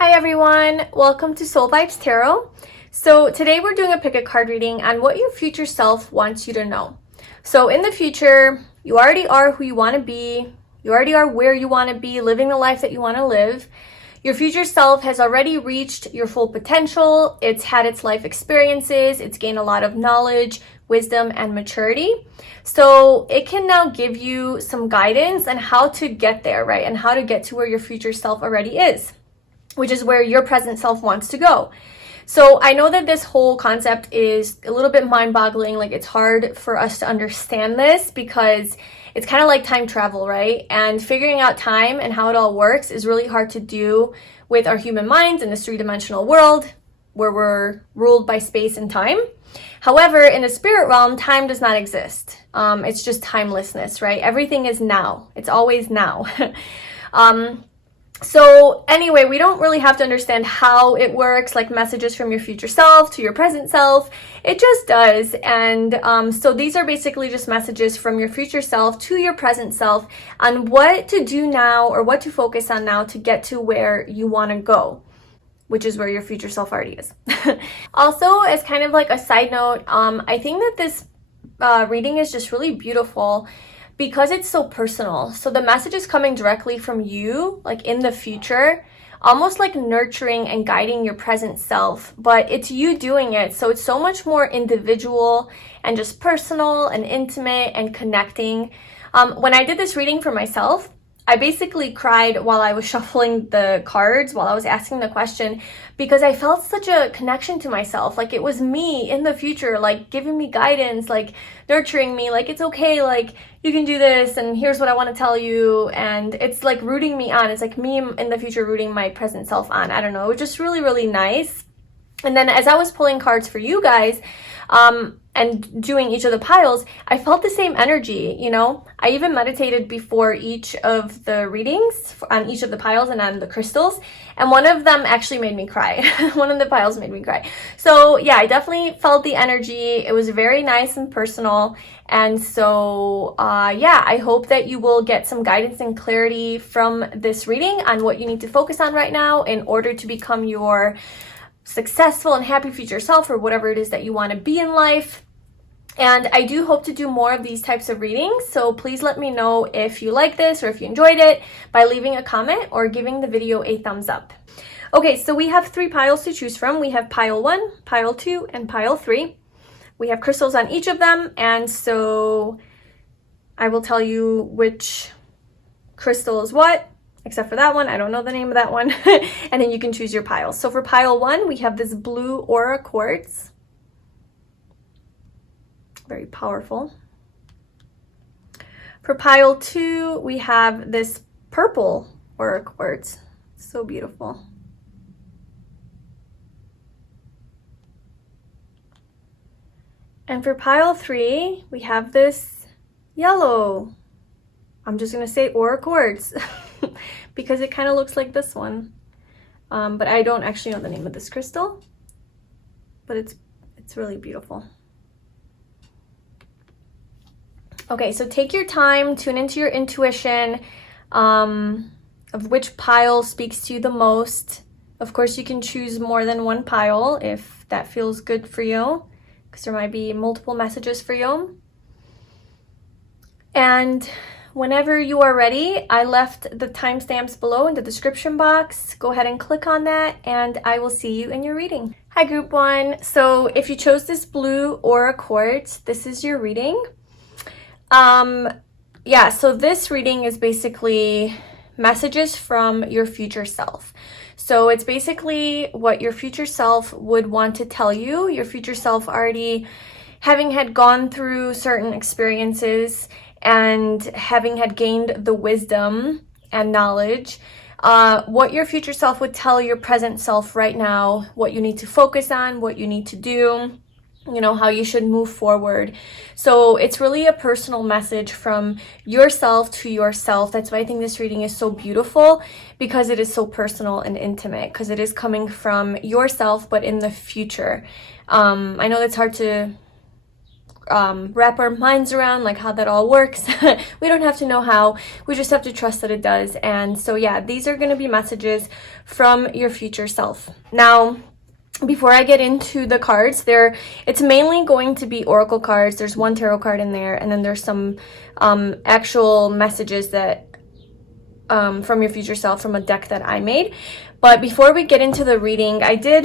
Hi everyone, welcome to Soul Vibes Tarot. So today we're doing a pick a card reading on what your future self wants you to know. So in the future, you already are who you want to be. You already are where you want to be, living the life that you want to live. Your future self has already reached your full potential. It's had its life experiences. It's gained a lot of knowledge, wisdom, and maturity. So it can now give you some guidance on how to get there, right? And how to get to where your future self already is, which is where your present self wants to go. So I know that this whole concept is a little bit mind-boggling. Like, it's hard for us to understand this because it's kind of like time travel, right? And figuring out time and how it all works is really hard to do with our human minds in this three-dimensional world where we're ruled by space and time. However, in the spirit realm, time does not exist. It's just timelessness, right? Everything is now. It's always now. So anyway, we don't really have to understand how it works, like messages from your future self to your present self. It just does. And so these are basically just messages from your future self to your present self on what to do now or what to focus on now to get to where you want to go, which is where your future self already is. Also, as kind of like a side note, I think that this reading is just really beautiful because it's so personal. So the message is coming directly from you, like in the future, almost like nurturing and guiding your present self, but it's you doing it. So it's so much more individual and just personal and intimate and connecting. When I did this reading for myself, I basically cried while I was shuffling the cards, while I was asking the question, because I felt such a connection to myself. Like, it was me in the future, like giving me guidance, like nurturing me, like, it's okay, like you can do this, and here's what I want to tell you. And it's like rooting me on. It's like me in the future rooting my present self on. I don't know. It was just really, really nice. And then as I was pulling cards for you guys, and doing each of the piles, I felt the same energy, you know? I even meditated before each of the readings on each of the piles and on the crystals, and one of them actually made me cry. One of the piles made me cry. So yeah, I definitely felt the energy. It was very nice and personal. And so yeah, I hope that you will get some guidance and clarity from this reading on what you need to focus on right now in order to become your successful and happy future self, or whatever it is that you want to be in life. And I do hope to do more of these types of readings, so please let me know if you like this or if you enjoyed it by leaving a comment or giving the video a thumbs up. Okay, so we have 3 piles to choose from. We have pile 1, pile 2, and pile 3. We have crystals on each of them, and so I will tell you which crystal is what, except for that one. I don't know the name of that one. And then you can choose your piles. So for pile 1, we have this blue aura quartz. Very powerful. For pile 2, we have this purple aura quartz. So beautiful. And for pile 3, we have this yellow, I'm just going to say aura quartz because it kind of looks like this one. But I don't actually know the name of this crystal, but it's really beautiful. Okay, so take your time, tune into your intuition of which pile speaks to you the most. Of course, you can choose more than one pile if that feels good for you, because there might be multiple messages for you. And whenever you are ready, I left the timestamps below in the description box. Go ahead and click on that, and I will see you in your reading. Hi, group 1. So if you chose this blue aura quartz, this is your reading. Yeah, so this reading is basically messages from your future self. So it's basically what your future self would want to tell you. Your future self already having had gone through certain experiences and having had gained the wisdom and knowledge, what your future self would tell your present self right now, what you need to focus on, what you need to do, you know, how you should move forward. So it's really a personal message from yourself to yourself. That's why I think this reading is so beautiful, because it is so personal and intimate, because it is coming from yourself, but in the future. I know that's hard to wrap our minds around like how that all works. We don't have to know how, we just have to trust that it does. And so yeah, these are going to be messages from your future self. Now, before I get into the cards, it's mainly going to be oracle cards. There's one tarot card in there, and then there's some actual messages that from your future self from a deck that I made. But before we get into the reading, I did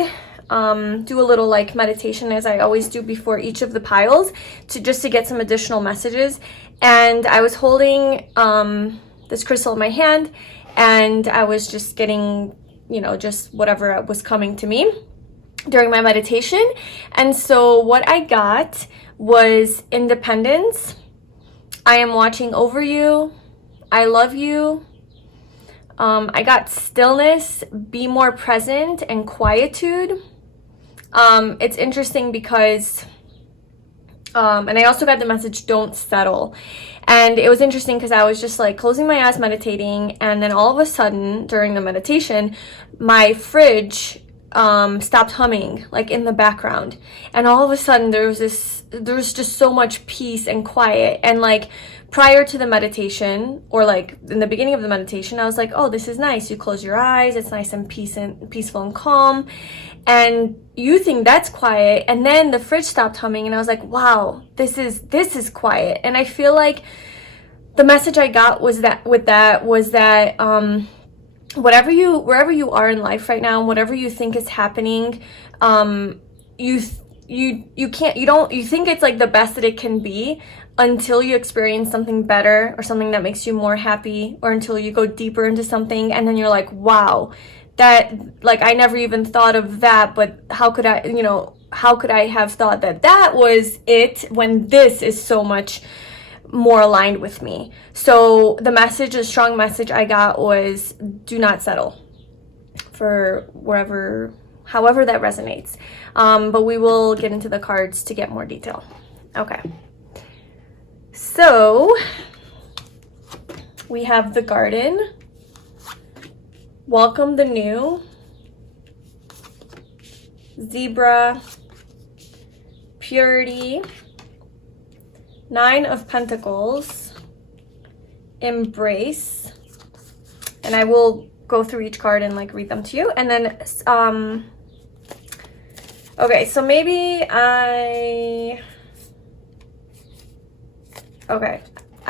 do a little like meditation, as I always do before each of the piles, just to get some additional messages. And I was holding this crystal in my hand, and I was just getting, you know, just whatever was coming to me during my meditation. And so what I got was independence. I am watching over you. I love you. I got stillness, be more present, and quietude. It's interesting because, and I also got the message, don't settle. And it was interesting because I was just like closing my eyes, meditating, and then all of a sudden during the meditation, my fridge stopped humming like in the background. And all of a sudden there was just so much peace and quiet. And like prior to the meditation, or like in the beginning of the meditation, I was like, oh, this is nice. You close your eyes, it's nice and peaceful and calm. And you think that's quiet, and then the fridge stopped humming, and I was like, wow, this is quiet. And I feel like the message I got was that wherever you are in life right now, whatever you think is happening, you think it's like the best that it can be until you experience something better or something that makes you more happy, or until you go deeper into something, and then you're like, wow, that, like, I never even thought of that, but how could I have thought that was it when this is so much more aligned with me. So the strong message I got was, do not settle, for however that resonates. But we will get into the cards to get more detail. Okay. So we have the Garden, welcome the new, Zebra, purity, Nine of Pentacles, embrace, and I will go through each card and like read them to you. And then okay, so maybe I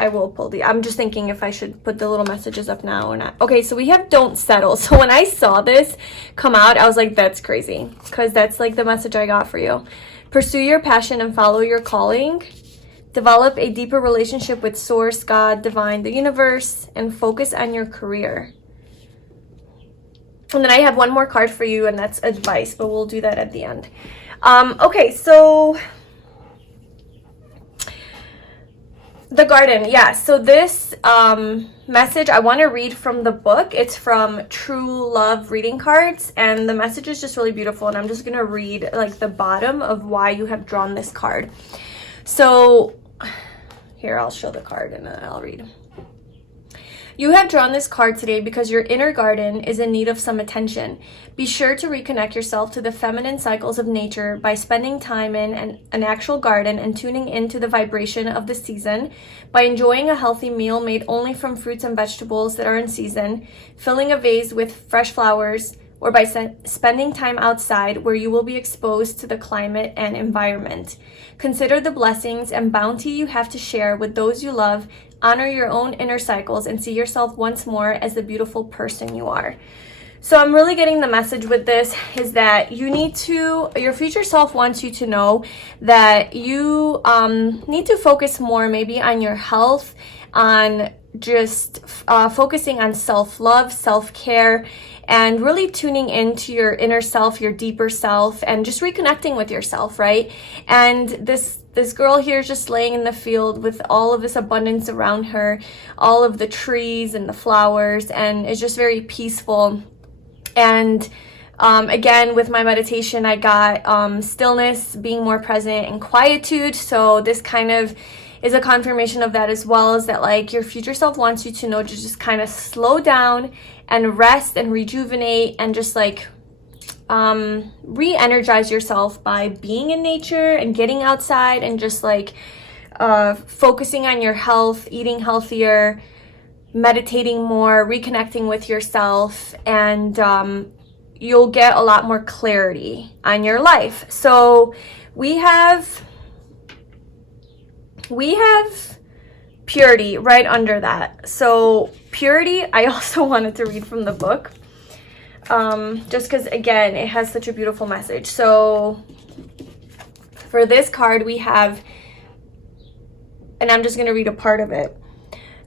will pull I'm just thinking if I should put the little messages up now or not. Okay, so we have don't settle. So when I saw this come out, I was like, that's crazy, because that's like the message I got for you. Pursue your passion and follow your calling. Develop a deeper relationship with Source, God, Divine, the universe, and focus on your career. And then I have one more card for you, and that's advice, but we'll do that at the end. Okay, so the Garden, yeah. So this message, I want to read from the book. It's from True Love Reading Cards, and the message is just really beautiful, and I'm just going to read like the bottom of why you have drawn this card. So here, I'll show the card and then I'll read. You have drawn this card today because your inner garden is in need of some attention. Be sure to reconnect yourself to the feminine cycles of nature by spending time in an actual garden and tuning into the vibration of the season, by enjoying a healthy meal made only from fruits and vegetables that are in season, filling a vase with fresh flowers, or by spending time outside where you will be exposed to the climate and environment. Consider the blessings and bounty you have to share with those you love. Honor your own inner cycles and see yourself once more as the beautiful person you are. So I'm really getting the message with this is that your future self wants you to know that you need to focus more maybe on your health, on just focusing on self-love, self-care, and really tuning into your inner self, your deeper self, and just reconnecting with yourself, right? And this girl here is just laying in the field with all of this abundance around her, all of the trees and the flowers, and it's just very peaceful. And again, with my meditation, I got stillness, being more present, and quietude. So this kind of is a confirmation of that, as well as that like your future self wants you to know to just kind of slow down and rest and rejuvenate and just like re-energize yourself by being in nature and getting outside and just like focusing on your health, eating healthier, meditating more, reconnecting with yourself, and you'll get a lot more clarity on your life. So we have purity right under that. So purity, I also wanted to read from the book, just because, again, it has such a beautiful message. So for this card, we have, and I'm just going to read a part of it.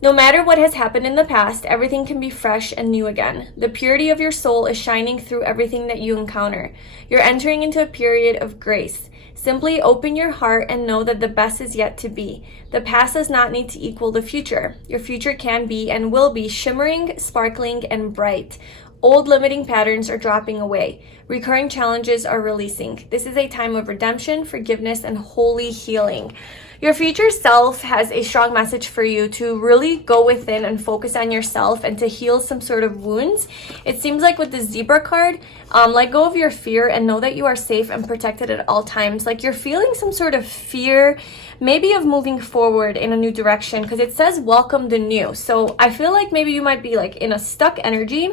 No matter what has happened in the past, everything can be fresh and new again. The purity of your soul is shining through everything that you encounter. You're entering into a period of grace. Simply open your heart and know that the best is yet to be. The past does not need to equal the future. Your future can be and will be shimmering, sparkling, and bright. Old limiting patterns are dropping away. Recurring challenges are releasing. This is a time of redemption, forgiveness, and holy healing. Your future self has a strong message for you to really go within and focus on yourself and to heal some sort of wounds. It seems like with the zebra card, let go of your fear and know that you are safe and protected at all times. Like you're feeling some sort of fear, maybe of moving forward in a new direction, because it says welcome the new. So I feel like maybe you might be like in a stuck energy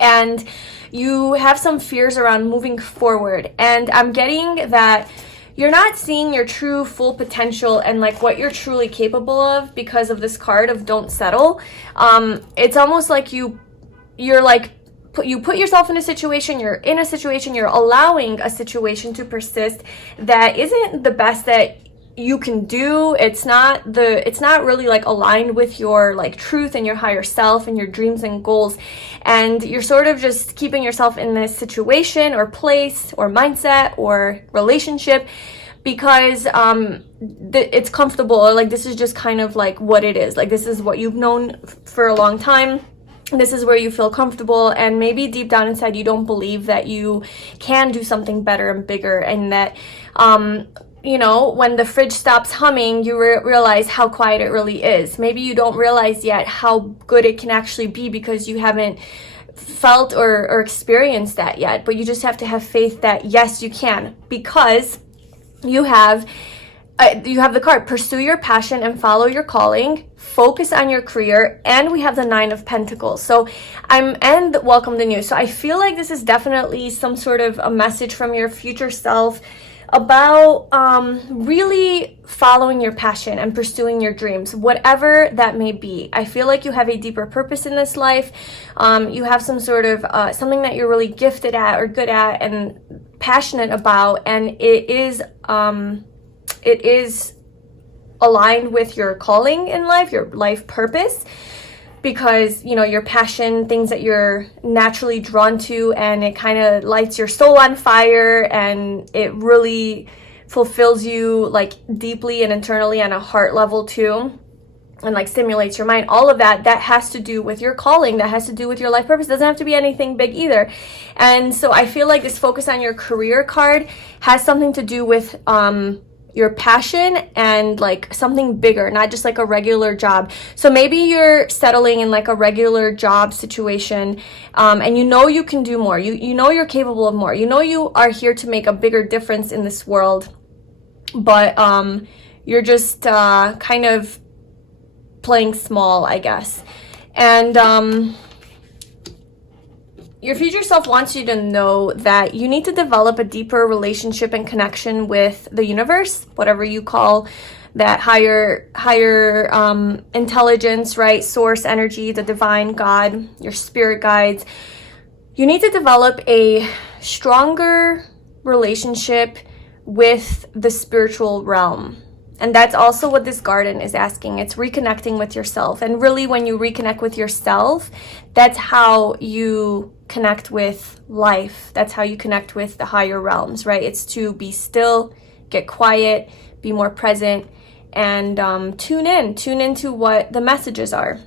and you have some fears around moving forward. And I'm getting that you're not seeing your true full potential and like what you're truly capable of because of this card of don't settle. It's almost like you put yourself in a situation, you're allowing a situation to persist that isn't the best that you can do. It's not really like aligned with your like truth and your higher self and your dreams and goals, and you're sort of just keeping yourself in this situation or place or mindset or relationship because it's comfortable, or like this is just kind of like what it is. Like this is what you've known for a long time. This is where you feel comfortable, and maybe deep down inside you don't believe that you can do something better and bigger, and that you know, when the fridge stops humming, you realize how quiet it really is. Maybe you don't realize yet how good it can actually be because you haven't felt or experienced that yet, but you just have to have faith that yes, you can, because you have the card, pursue your passion and follow your calling, focus on your career, and we have the 9 of Pentacles. So and welcome the new. So I feel like this is definitely some sort of a message from your future self about really following your passion and pursuing your dreams, whatever that may be. I feel like you have a deeper purpose in this life. You have some sort of something that you're really gifted at or good at and passionate about, and it is aligned with your calling in life, your life purpose, because you know your passion, things that you're naturally drawn to, and it kind of lights your soul on fire, and it really fulfills you like deeply and internally on a heart level too, and like stimulates your mind. All of that has to do with your calling, that has to do with your life purpose. It doesn't have to be anything big either. And so I feel like this focus on your career card has something to do with your passion and like something bigger, not just like a regular job. So maybe you're settling in like a regular job situation, and you know you can do more. You know you're capable of more. You know you are here to make a bigger difference in this world, but you're just kind of playing small, I guess. And your future self wants you to know that you need to develop a deeper relationship and connection with the universe, whatever you call that higher intelligence, right? Source energy, the divine God, your spirit guides. You need to develop a stronger relationship with the spiritual realm. And that's also what this garden is asking. It's reconnecting with yourself. And really, when you reconnect with yourself, that's how you connect with life. That's how you connect with the higher realms, right? It's to be still, get quiet, be more present, and tune into what the messages are.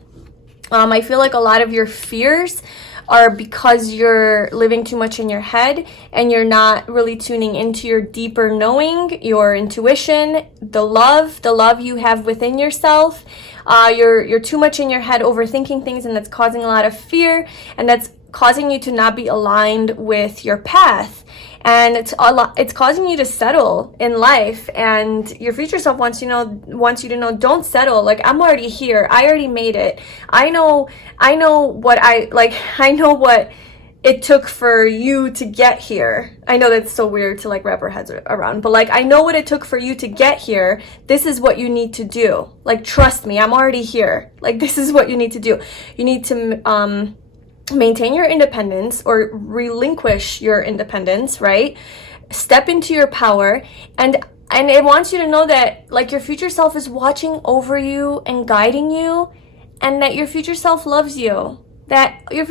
I feel like a lot of your fears are because you're living too much in your head and you're not really tuning into your deeper knowing, your intuition, the love you have within yourself. You're too much in your head overthinking things, and that's causing a lot of fear, and that's causing you to not be aligned with your path. And it's causing you to settle in life, and your future self wants you to know, don't settle. Like, I'm already here. I already made it. I know what I know what it took for you to get here. I know that's so weird to like wrap our heads around, but like, I know what it took for you to get here. This is what you need to do. Like, trust me, I'm already here. Like, this is what you need to do. You need to maintain your independence, or relinquish your independence, right? Step into your power, and it wants you to know that like your future self is watching over you and guiding you, and that your future self loves you, that your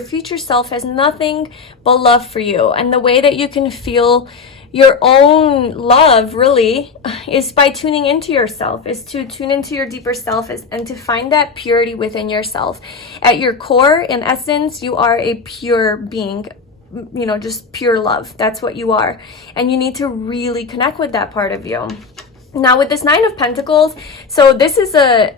future self has nothing but love for you. And the way that you can feel your own love really is by tuning into yourself, is to tune into your deeper self, and to find that purity within yourself. At your core, in essence, you are a pure being, just pure love. That's what you are. And you need to really connect with that part of you. Now, with this Nine of Pentacles, so this is a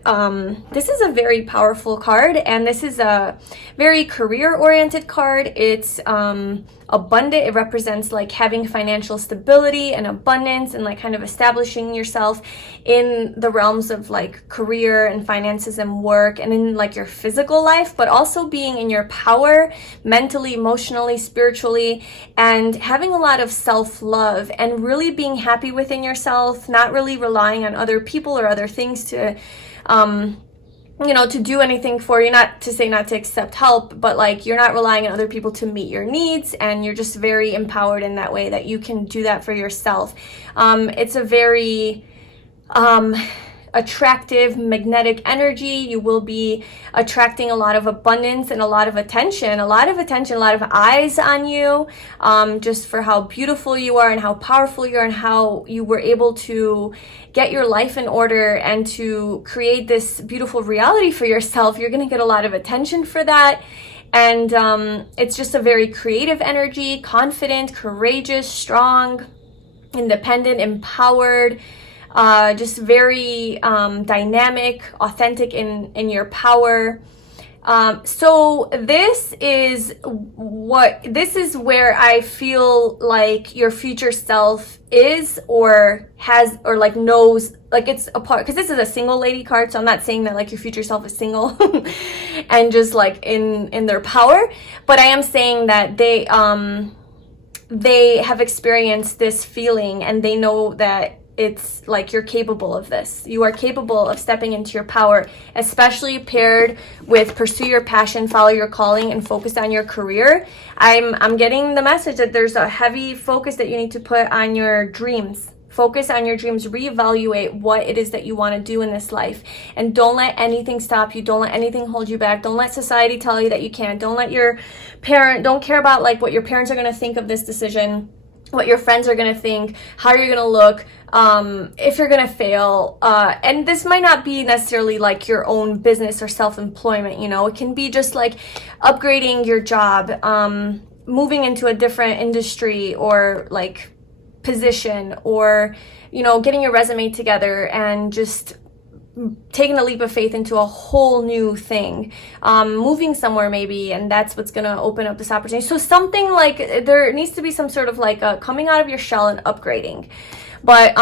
very powerful card, and this is a very career-oriented card. It's abundant. It represents like having financial stability and abundance, and like kind of establishing yourself in the realms of like career and finances and work, and in like your physical life, but also being in your power mentally, emotionally, spiritually, and having a lot of self-love, and really being happy within yourself, not really relying on other people or other things to to do anything for you. Not to say not to accept help, but like, you're not relying on other people to meet your needs, and you're just very empowered in that way that you can do that for yourself. It's a very attractive, magnetic energy. You will be attracting a lot of abundance and a lot of attention, a lot of eyes on you, just for how beautiful you are and how powerful you are, and how you were able to get your life in order and to create this beautiful reality for yourself. You're going to get a lot of attention for that. And it's just a very creative energy, confident, courageous, strong, independent, empowered, just very dynamic, authentic in your power. So this is where I feel like your future self is, or has, or like knows, like it's a part, because this is a single lady card, so I'm not saying that like your future self is single and just like in their power, but I am saying that they have experienced this feeling, and they know that it's like you're capable of this. You are capable of stepping into your power, especially paired with pursue your passion, follow your calling, and focus on your career. I'm getting the message that there's a heavy focus that you need to put on your dreams. Focus on your dreams, reevaluate what it is that you want to do in this life, and don't let anything stop you. Don't let anything hold you back. Don't let society tell you that you can't. Don't let don't care about like what your parents are going to think of this decision, what your friends are going to think, how you're going to look, if you're going to fail. And this might not be necessarily like your own business or self-employment, it can be just like upgrading your job, moving into a different industry or like position, or, getting your resume together and just taking a leap of faith into a whole new thing, moving somewhere maybe, and that's what's going to open up this opportunity. So something like, there needs to be some sort of like a coming out of your shell and upgrading. But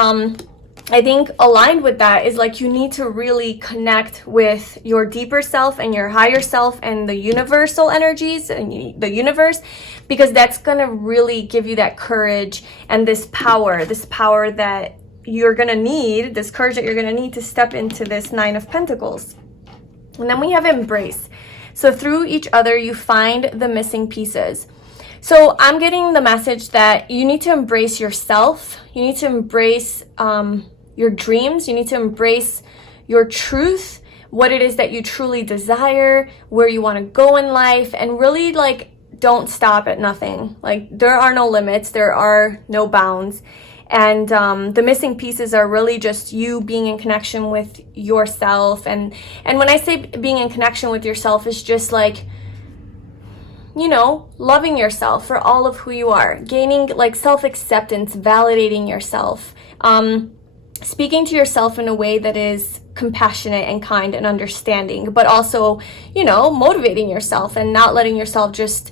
I think aligned with that is like, you need to really connect with your deeper self and your higher self and the universal energies and the universe, because that's going to really give you that courage and this power that you're going to need, this courage that you're going to need to step into this Nine of Pentacles. And then we have embrace. So through each other, you find the missing pieces. So I'm getting the message that you need to embrace yourself. You need to embrace your dreams. You need to embrace your truth, what it is that you truly desire, where you want to go in life, and really like, don't stop at nothing. Like, there are no limits. There are no bounds. And the missing pieces are really just you being in connection with yourself. And when I say being in connection with yourself, it's just like, loving yourself for all of who you are, gaining like self-acceptance, validating yourself, speaking to yourself in a way that is compassionate and kind and understanding, but also, you know, motivating yourself and not letting yourself just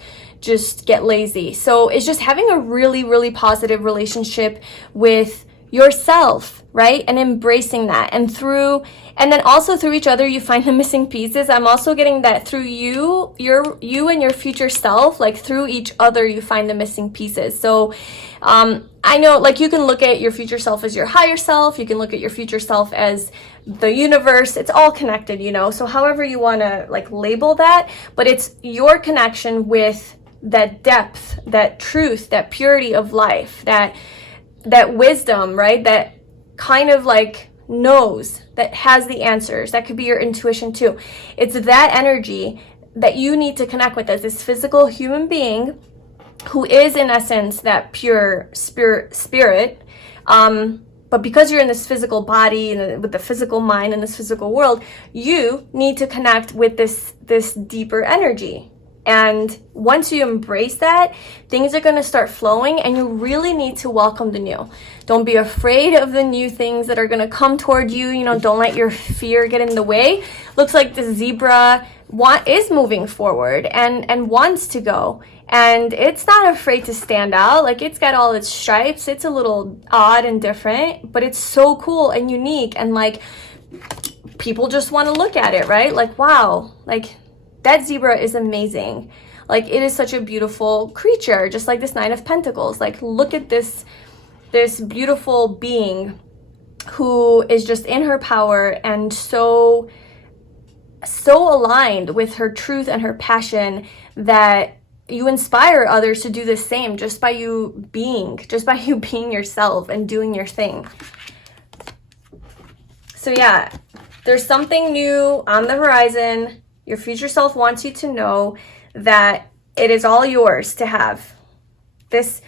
get lazy. So it's just having a really, really positive relationship with yourself, right? And embracing that. And then also through each other, you find the missing pieces. I'm also getting that through you and your future self, like through each other, you find the missing pieces. So I know, like, you can look at your future self as your higher self. You can look at your future self as the universe. It's all connected, you know? So however you want to like label that, but it's your connection with that depth, that truth, that purity of life, that wisdom, right? That kind of like knows, that has the answers. That could be your intuition too. It's that energy that you need to connect with as this physical human being who is in essence that pure spirit. But because you're in this physical body and with the physical mind in this physical world, you need to connect with this deeper energy. And once you embrace that, things are going to start flowing, and you really need to welcome the new. Don't be afraid of the new things that are going to come toward you. You know, don't let your fear get in the way. Looks like the zebra is moving forward and wants to go. And it's not afraid to stand out. Like, it's got all its stripes. It's a little odd and different, but it's so cool and unique. And like, people just want to look at it, right? Like, wow, like, that zebra is amazing. Like, it is such a beautiful creature, just like this Nine of Pentacles. Like, look at this beautiful being who is just in her power and so aligned with her truth and her passion that you inspire others to do the same just by you being yourself and doing your thing. So yeah, there's something new on the horizon. Your future self wants you to know that it is all yours to have this.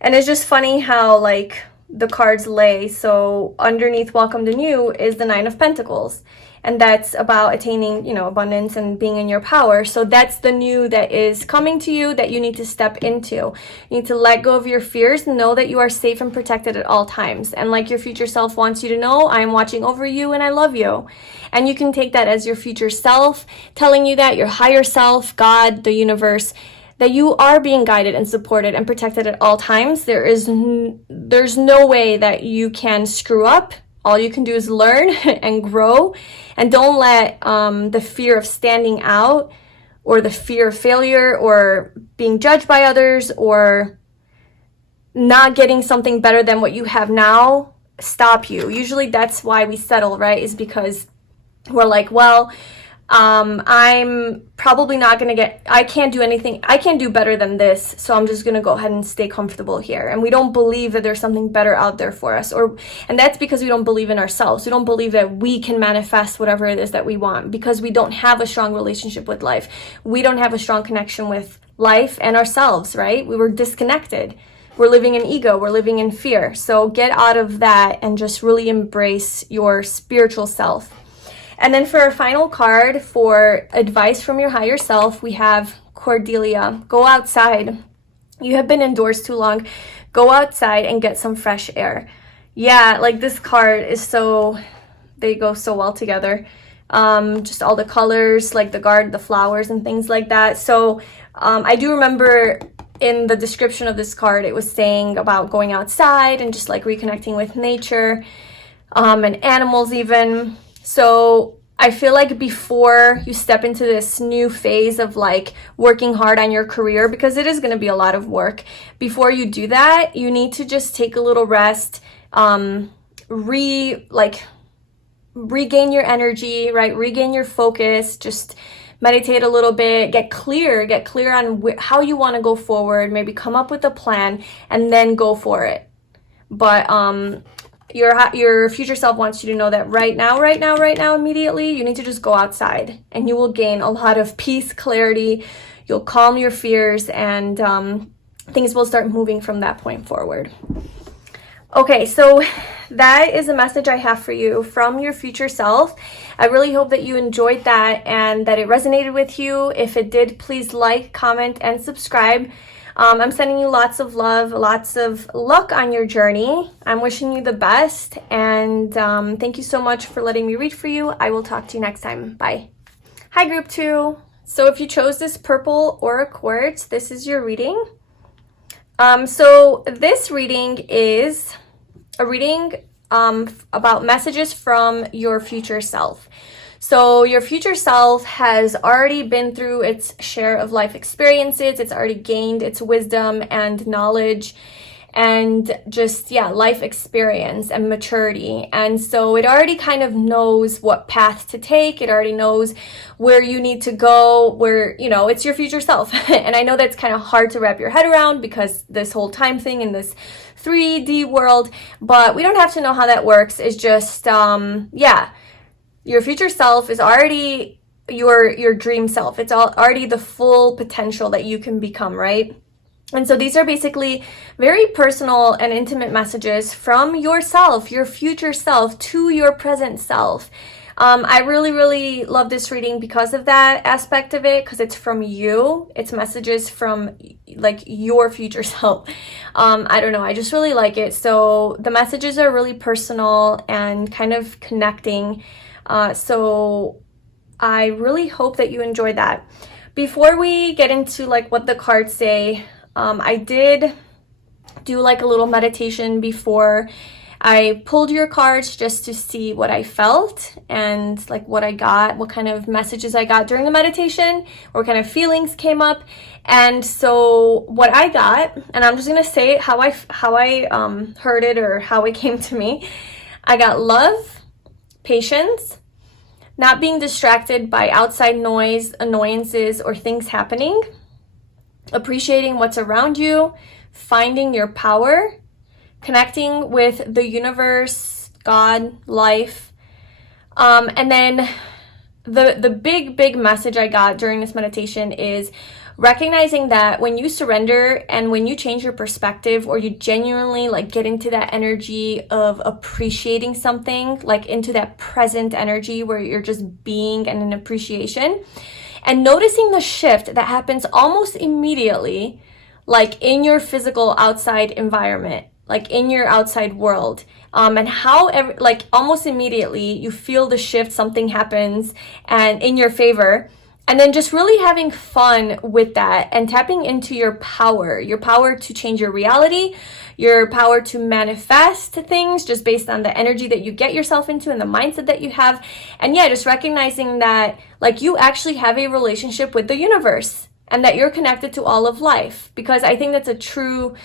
And it's just funny how like the cards lay. So underneath Welcome the New is the Nine of Pentacles. And that's about attaining, you know, abundance and being in your power. So that's the new that is coming to you that you need to step into. You need to let go of your fears, know that you are safe and protected at all times. And like your future self wants you to know, I'm watching over you and I love you. And you can take that as your future self telling you that, your higher self, God, the universe, that you are being guided and supported and protected at all times. There's no way that you can screw up. All you can do is learn and grow, and don't let the fear of standing out or the fear of failure or being judged by others or not getting something better than what you have now stop you. Usually that's why we settle, right? Is because we're like, well, I'm probably not going to I can't do anything. I can't do better than this. So I'm just going to go ahead and stay comfortable here. And we don't believe that there's something better out there for us. And that's because we don't believe in ourselves. We don't believe that we can manifest whatever it is that we want because we don't have a strong relationship with life. We don't have a strong connection with life and ourselves, right? We were disconnected. We're living in ego. We're living in fear. So get out of that and just really embrace your spiritual self. And then for our final card for advice from your higher self, we have Cordelia. Go outside. You have been indoors too long. Go outside and get some fresh air. Yeah, like this card is they go so well together. Just all the colors, like the flowers and things like that. So I do remember in the description of this card, it was saying about going outside and just like reconnecting with nature and animals even. So I feel like before you step into this new phase of like working hard on your career, because it is going to be a lot of work, before you do that, you need to just take a little rest, regain your energy, right? Regain your focus, just meditate a little bit, get clear on how you want to go forward, maybe come up with a plan and then go for it. But your future self wants you to know that right now, immediately, you need to just go outside and you will gain a lot of peace, clarity. You'll calm your fears and things will start moving from that point forward. Okay, so that is a message I have for you from your future self. I really hope that you enjoyed that and that it resonated with you. If it did, please like, comment, and subscribe. I'm sending you lots of love, lots of luck on your journey. I'm wishing you the best, and thank you so much for letting me read for you. I will talk to you next time. Bye. Hi, Group 2. So if you chose this purple aura quartz, this is your reading. So this reading is a reading about messages from your future self. So your future self has already been through its share of life experiences. It's already gained its wisdom and knowledge and just, life experience and maturity. And so it already kind of knows what path to take. It already knows where you need to go, where, it's your future self. And I know that's kind of hard to wrap your head around because this whole time thing in this 3D world, but we don't have to know how that works. It's just, your future self is already your dream self. It's already the full potential that you can become, right? And so these are basically very personal and intimate messages from yourself, your future self, to your present self. I really, really love this reading because of that aspect of it, because it's from you. It's messages from like your future self. I don't know, I just really like it. So the messages are really personal and kind of connecting. So I really hope that you enjoyed that. Before we get into like what the cards say, I did do like a little meditation before I pulled your cards just to see what I felt and like what I got, what kind of messages I got during the meditation, what kind of feelings came up. And so what I got, and I'm just going to say how I heard it or how it came to me. I got love, patience, not being distracted by outside noise, annoyances, or things happening, appreciating what's around you, finding your power, connecting with the universe, God, life. And then the big message I got during this meditation is recognizing that when you surrender and when you change your perspective, or you genuinely like get into that energy of appreciating something, like into that present energy where you're just being and in appreciation, and noticing the shift that happens almost immediately, like in your physical outside environment, like in your outside world, and how like almost immediately you feel the shift, something happens and in your favor. And then just really having fun with that and tapping into your power to change your reality, your power to manifest things just based on the energy that you get yourself into and the mindset that you have. And just recognizing that like you actually have a relationship with the universe and that you're connected to all of life, because I think that's a true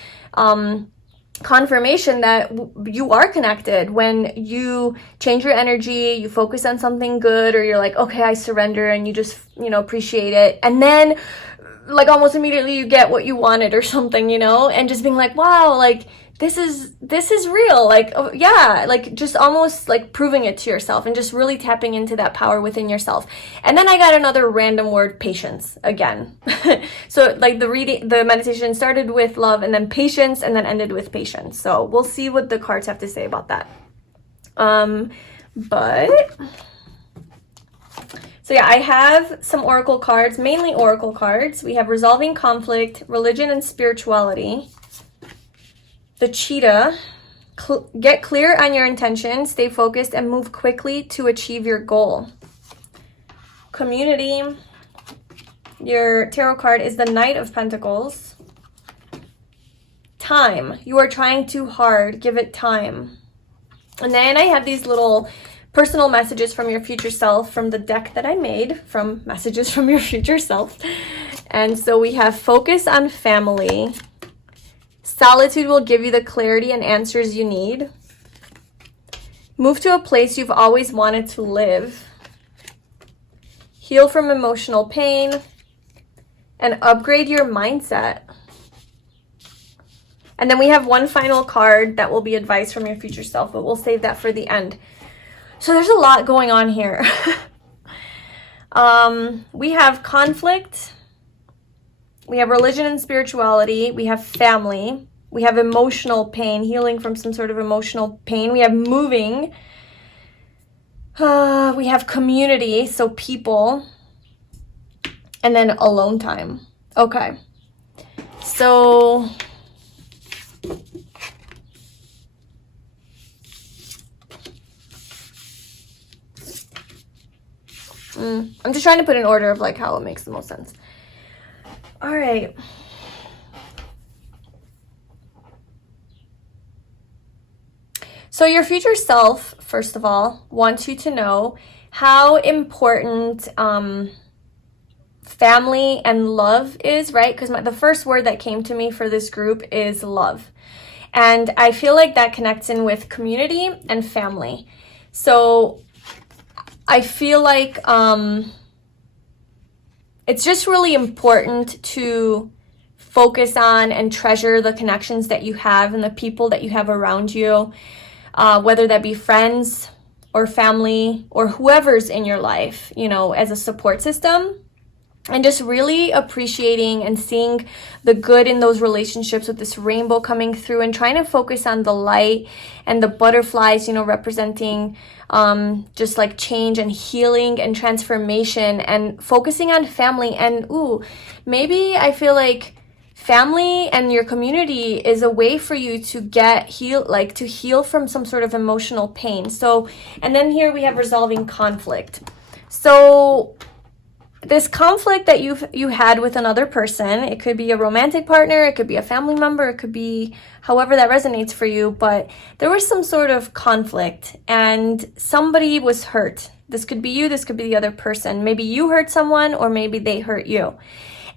confirmation that you are connected when you change your energy, you focus on something good, or you're like, okay, I surrender, and you just, appreciate it. And then like almost immediately you get what you wanted or something, and just being like, wow, like this is real. Like, oh, yeah, like just almost like proving it to yourself and just really tapping into that power within yourself. And then I got another random word, patience, again. So like the meditation started with love and then patience and then ended with patience. So we'll see what the cards have to say about that. So I have some oracle cards, mainly oracle cards. We have resolving conflict, religion and spirituality. The cheetah, get clear on your intention, stay focused, and move quickly to achieve your goal. Community, your tarot card is the Knight of Pentacles. Time, you are trying too hard, give it time. And then I have these little personal messages from your future self from the deck that I made from messages from your future self. And so we have focus on family. Solitude will give you the clarity and answers you need. Move to a place you've always wanted to live. Heal from emotional pain. And upgrade your mindset. And then we have one final card that will be advice from your future self, but we'll save that for the end. So there's a lot going on here. We have conflict. We have religion and spirituality. We have family. We have emotional pain, healing from some sort of emotional pain. We have moving. We have community, so people. And then alone time. Okay. So I'm just trying to put an order of like how it makes the most sense. All right. So your future self, first of all, wants you to know how important family and love is, right? Because the first word that came to me for this group is love. And I feel like that connects in with community and family. So I feel like it's just really important to focus on and treasure the connections that you have and the people that you have around you, whether that be friends or family or whoever's in your life, you know, as a support system. And just really appreciating and seeing the good in those relationships with this rainbow coming through, and trying to focus on the light and the butterflies, you know, representing just like change and healing and transformation, and focusing on family. And maybe I feel like family and your community is a way for you to heal from some sort of emotional pain. So, and then here we have resolving conflict. So this conflict that you had with another person, it could be a romantic partner, it could be a family member, it could be however that resonates for you, but there was some sort of conflict and somebody was hurt. This could be you, this could be the other person. Maybe you hurt someone, or maybe they hurt you.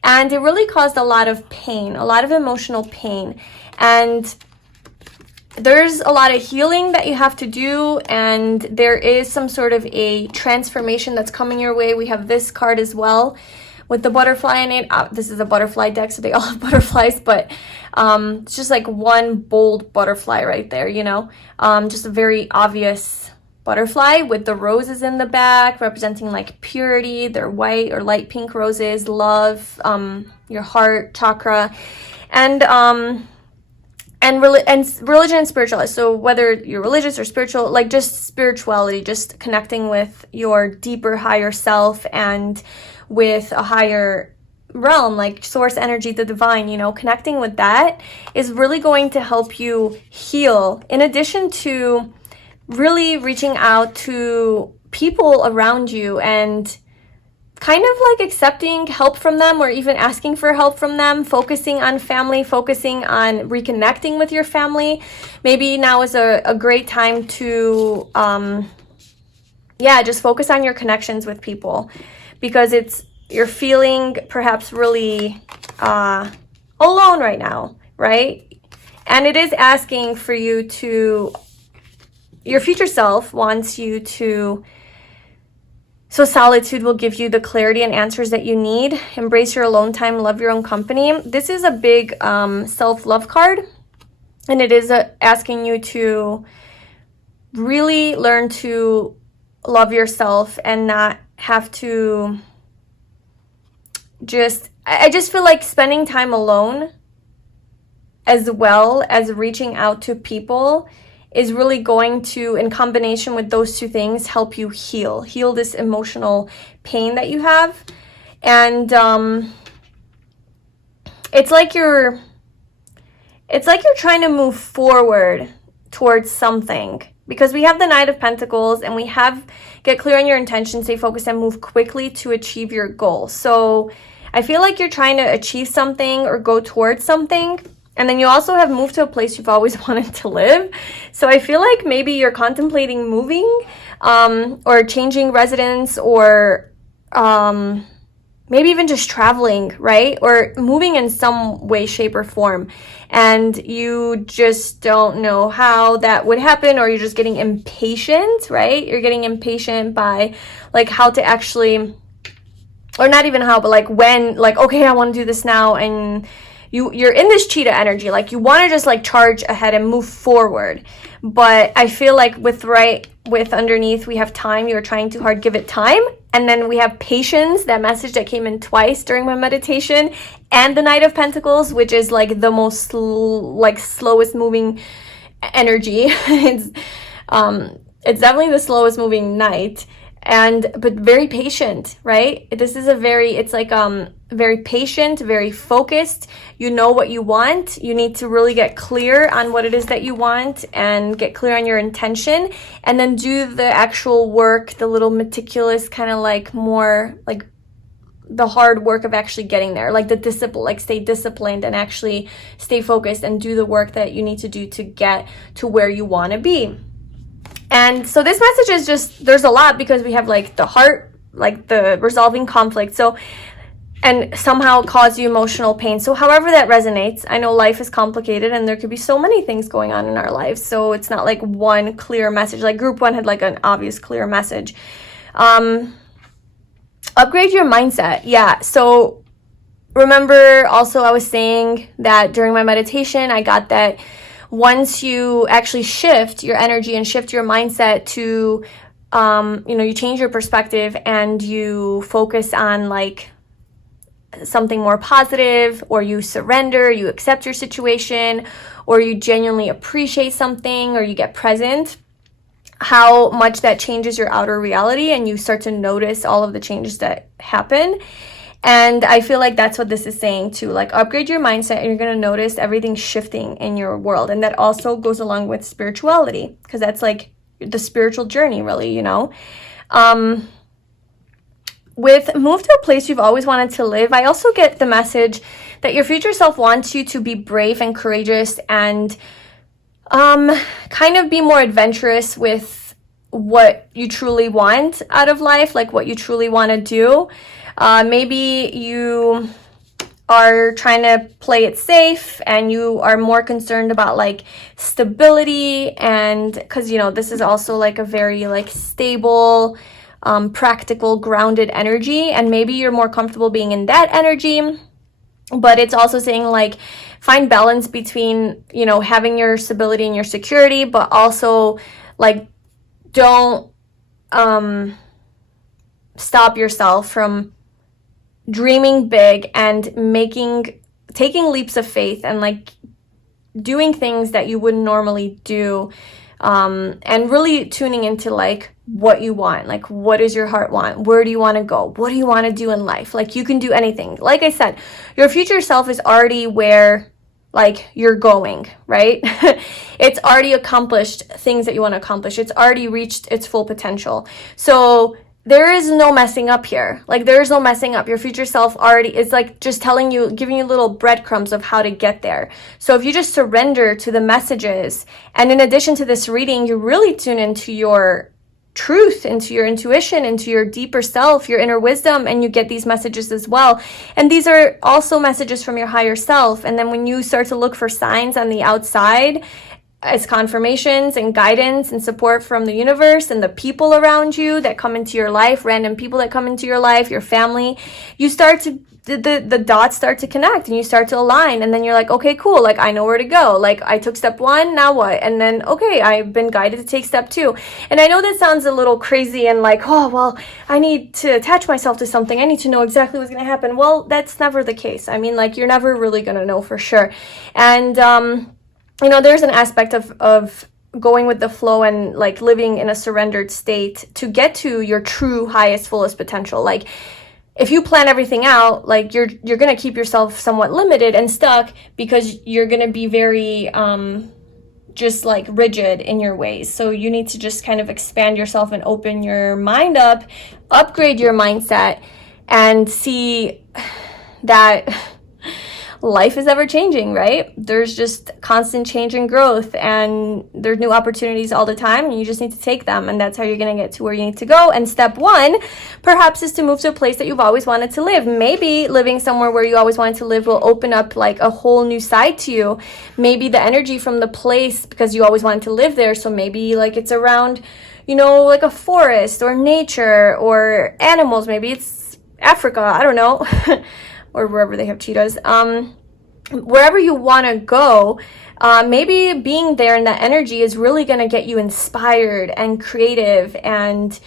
And it really caused a lot of pain, a lot of emotional pain. And there's a lot of healing that you have to do, and there is some sort of a transformation that's coming your way. We have this card as well with the butterfly in it. This is a butterfly deck, so they all have butterflies, but it's just like one bold butterfly right there, you know, just a very obvious butterfly with the roses in the back representing like purity. They're white or light pink roses, love, your heart chakra, and religion and spirituality. So whether you're religious or spiritual, like just spirituality, just connecting with your deeper, higher self and with a higher realm, like source energy, the divine, you know, connecting with that is really going to help you heal, in addition to really reaching out to people around you and kind of like accepting help from them, or even asking for help from them, focusing on family, focusing on reconnecting with your family. Maybe now is a great time to, just focus on your connections with people, because you're feeling perhaps really alone right now, right? And it is asking for you to, your future self wants you to, so solitude will give you the clarity and answers that you need. Embrace your alone time, love your own company. This is a big self-love card, and it is asking you to really learn to love yourself and not have to I just feel like spending time alone as well as reaching out to people is really going to, in combination with those two things, help you heal this emotional pain that you have. And it's like you're trying to move forward towards something, because we have the Knight of Pentacles, and we have get clear on your intentions, stay focused, and move quickly to achieve your goal. So I feel like you're trying to achieve something or go towards something. And then you also have moved to a place you've always wanted to live. So I feel like maybe you're contemplating moving, or changing residence, or maybe even just traveling, right? Or moving in some way, shape, or form. And you just don't know how that would happen, or you're just getting impatient, right? You're getting impatient by like how to actually, or not even how, but like when, like, okay, I want to do this now. And you're in this cheetah energy, like you want to just like charge ahead and move forward. But I feel like with underneath we have time. You're trying too hard, give it time. And then we have patience, that message that came in twice during my meditation, and the Knight of Pentacles, which is like the most slowest moving energy. It's definitely the slowest moving knight, but very patient, right? This is it's like very patient, very focused. You know what you want. You need to really get clear on what it is that you want and get clear on your intention, and then do the actual work, the little meticulous kind of like more like the hard work of actually getting there, like the discipline, like stay disciplined and actually stay focused and do the work that you need to do to get to where you want to be. And so this message is just, there's a lot, because we have like the heart, like the resolving conflict, so, and somehow cause you emotional pain. So however that resonates, I know life is complicated and there could be so many things going on in our lives, so it's not like one clear message. Like group one had like an obvious clear message. Upgrade your mindset. Yeah, so remember also I was saying that during my meditation, I got that once you actually shift your energy and shift your mindset to, you change your perspective and you focus on like something more positive, or you surrender, you accept your situation, or you genuinely appreciate something, or you get present, how much that changes your outer reality, and you start to notice all of the changes that happen. And I feel like that's what this is saying too, like upgrade your mindset and you're going to notice everything shifting in your world. And that also goes along with spirituality, because that's like the spiritual journey, really, With move to a place you've always wanted to live, I also get the message that your future self wants you to be brave and courageous and kind of be more adventurous with what you truly want out of life, like what you truly want to do. Maybe you are trying to play it safe and you are more concerned about like stability, and because this is also like a very like stable, practical, grounded energy, and maybe you're more comfortable being in that energy. But it's also saying like find balance between having your stability and your security, but also like don't stop yourself from dreaming big and taking leaps of faith and like doing things that you wouldn't normally do, and really tuning into like what you want, like what does your heart want, where do you want to go, what do you want to do in life. Like you can do anything. Like I said, your future self is already where like you're going, right? It's already accomplished things that you want to accomplish. It's already reached its full potential. So there is no messing up here. Like there is no messing up. Your future self already is like just telling you, giving you little breadcrumbs of how to get there. So if you just surrender to the messages, and in addition to this reading, you really tune into your truth, into your intuition, into your deeper self, your inner wisdom, and you get these messages as well. And these are also messages from your higher self. And then when you start to look for signs on the outside as confirmations and guidance and support from the universe and the people around you that come into your life, random people that come into your life, your family, you start to the dots start to connect and you start to align, and then you're like, okay, cool, like I know where to go. Like I took step 1, now what? And then okay, I've been guided to take step 2. And I know that sounds a little crazy and like, oh well, I need to attach myself to something, I need to know exactly what's going to happen. Well, that's never the case. I mean, like you're never really going to know for sure. And there's an aspect of going with the flow and like living in a surrendered state to get to your true highest, fullest potential. Like if you plan everything out, like you're going to keep yourself somewhat limited and stuck, because you're going to be very just like rigid in your ways. So you need to just kind of expand yourself and open your mind up, upgrade your mindset, and see that life is ever changing, right? There's just constant change and growth, and there's new opportunities all the time, and you just need to take them, and that's how you're going to get to where you need to go. And step 1 perhaps is to move to a place that you've always wanted to live. Maybe living somewhere where you always wanted to live will open up like a whole new side to you. Maybe the energy from the place, because you always wanted to live there, so maybe like it's around like a forest or nature or animals. Maybe it's Africa, I don't know, or wherever they have cheetahs. wherever you want to go, maybe being there in that energy is really going to get you inspired and creative, and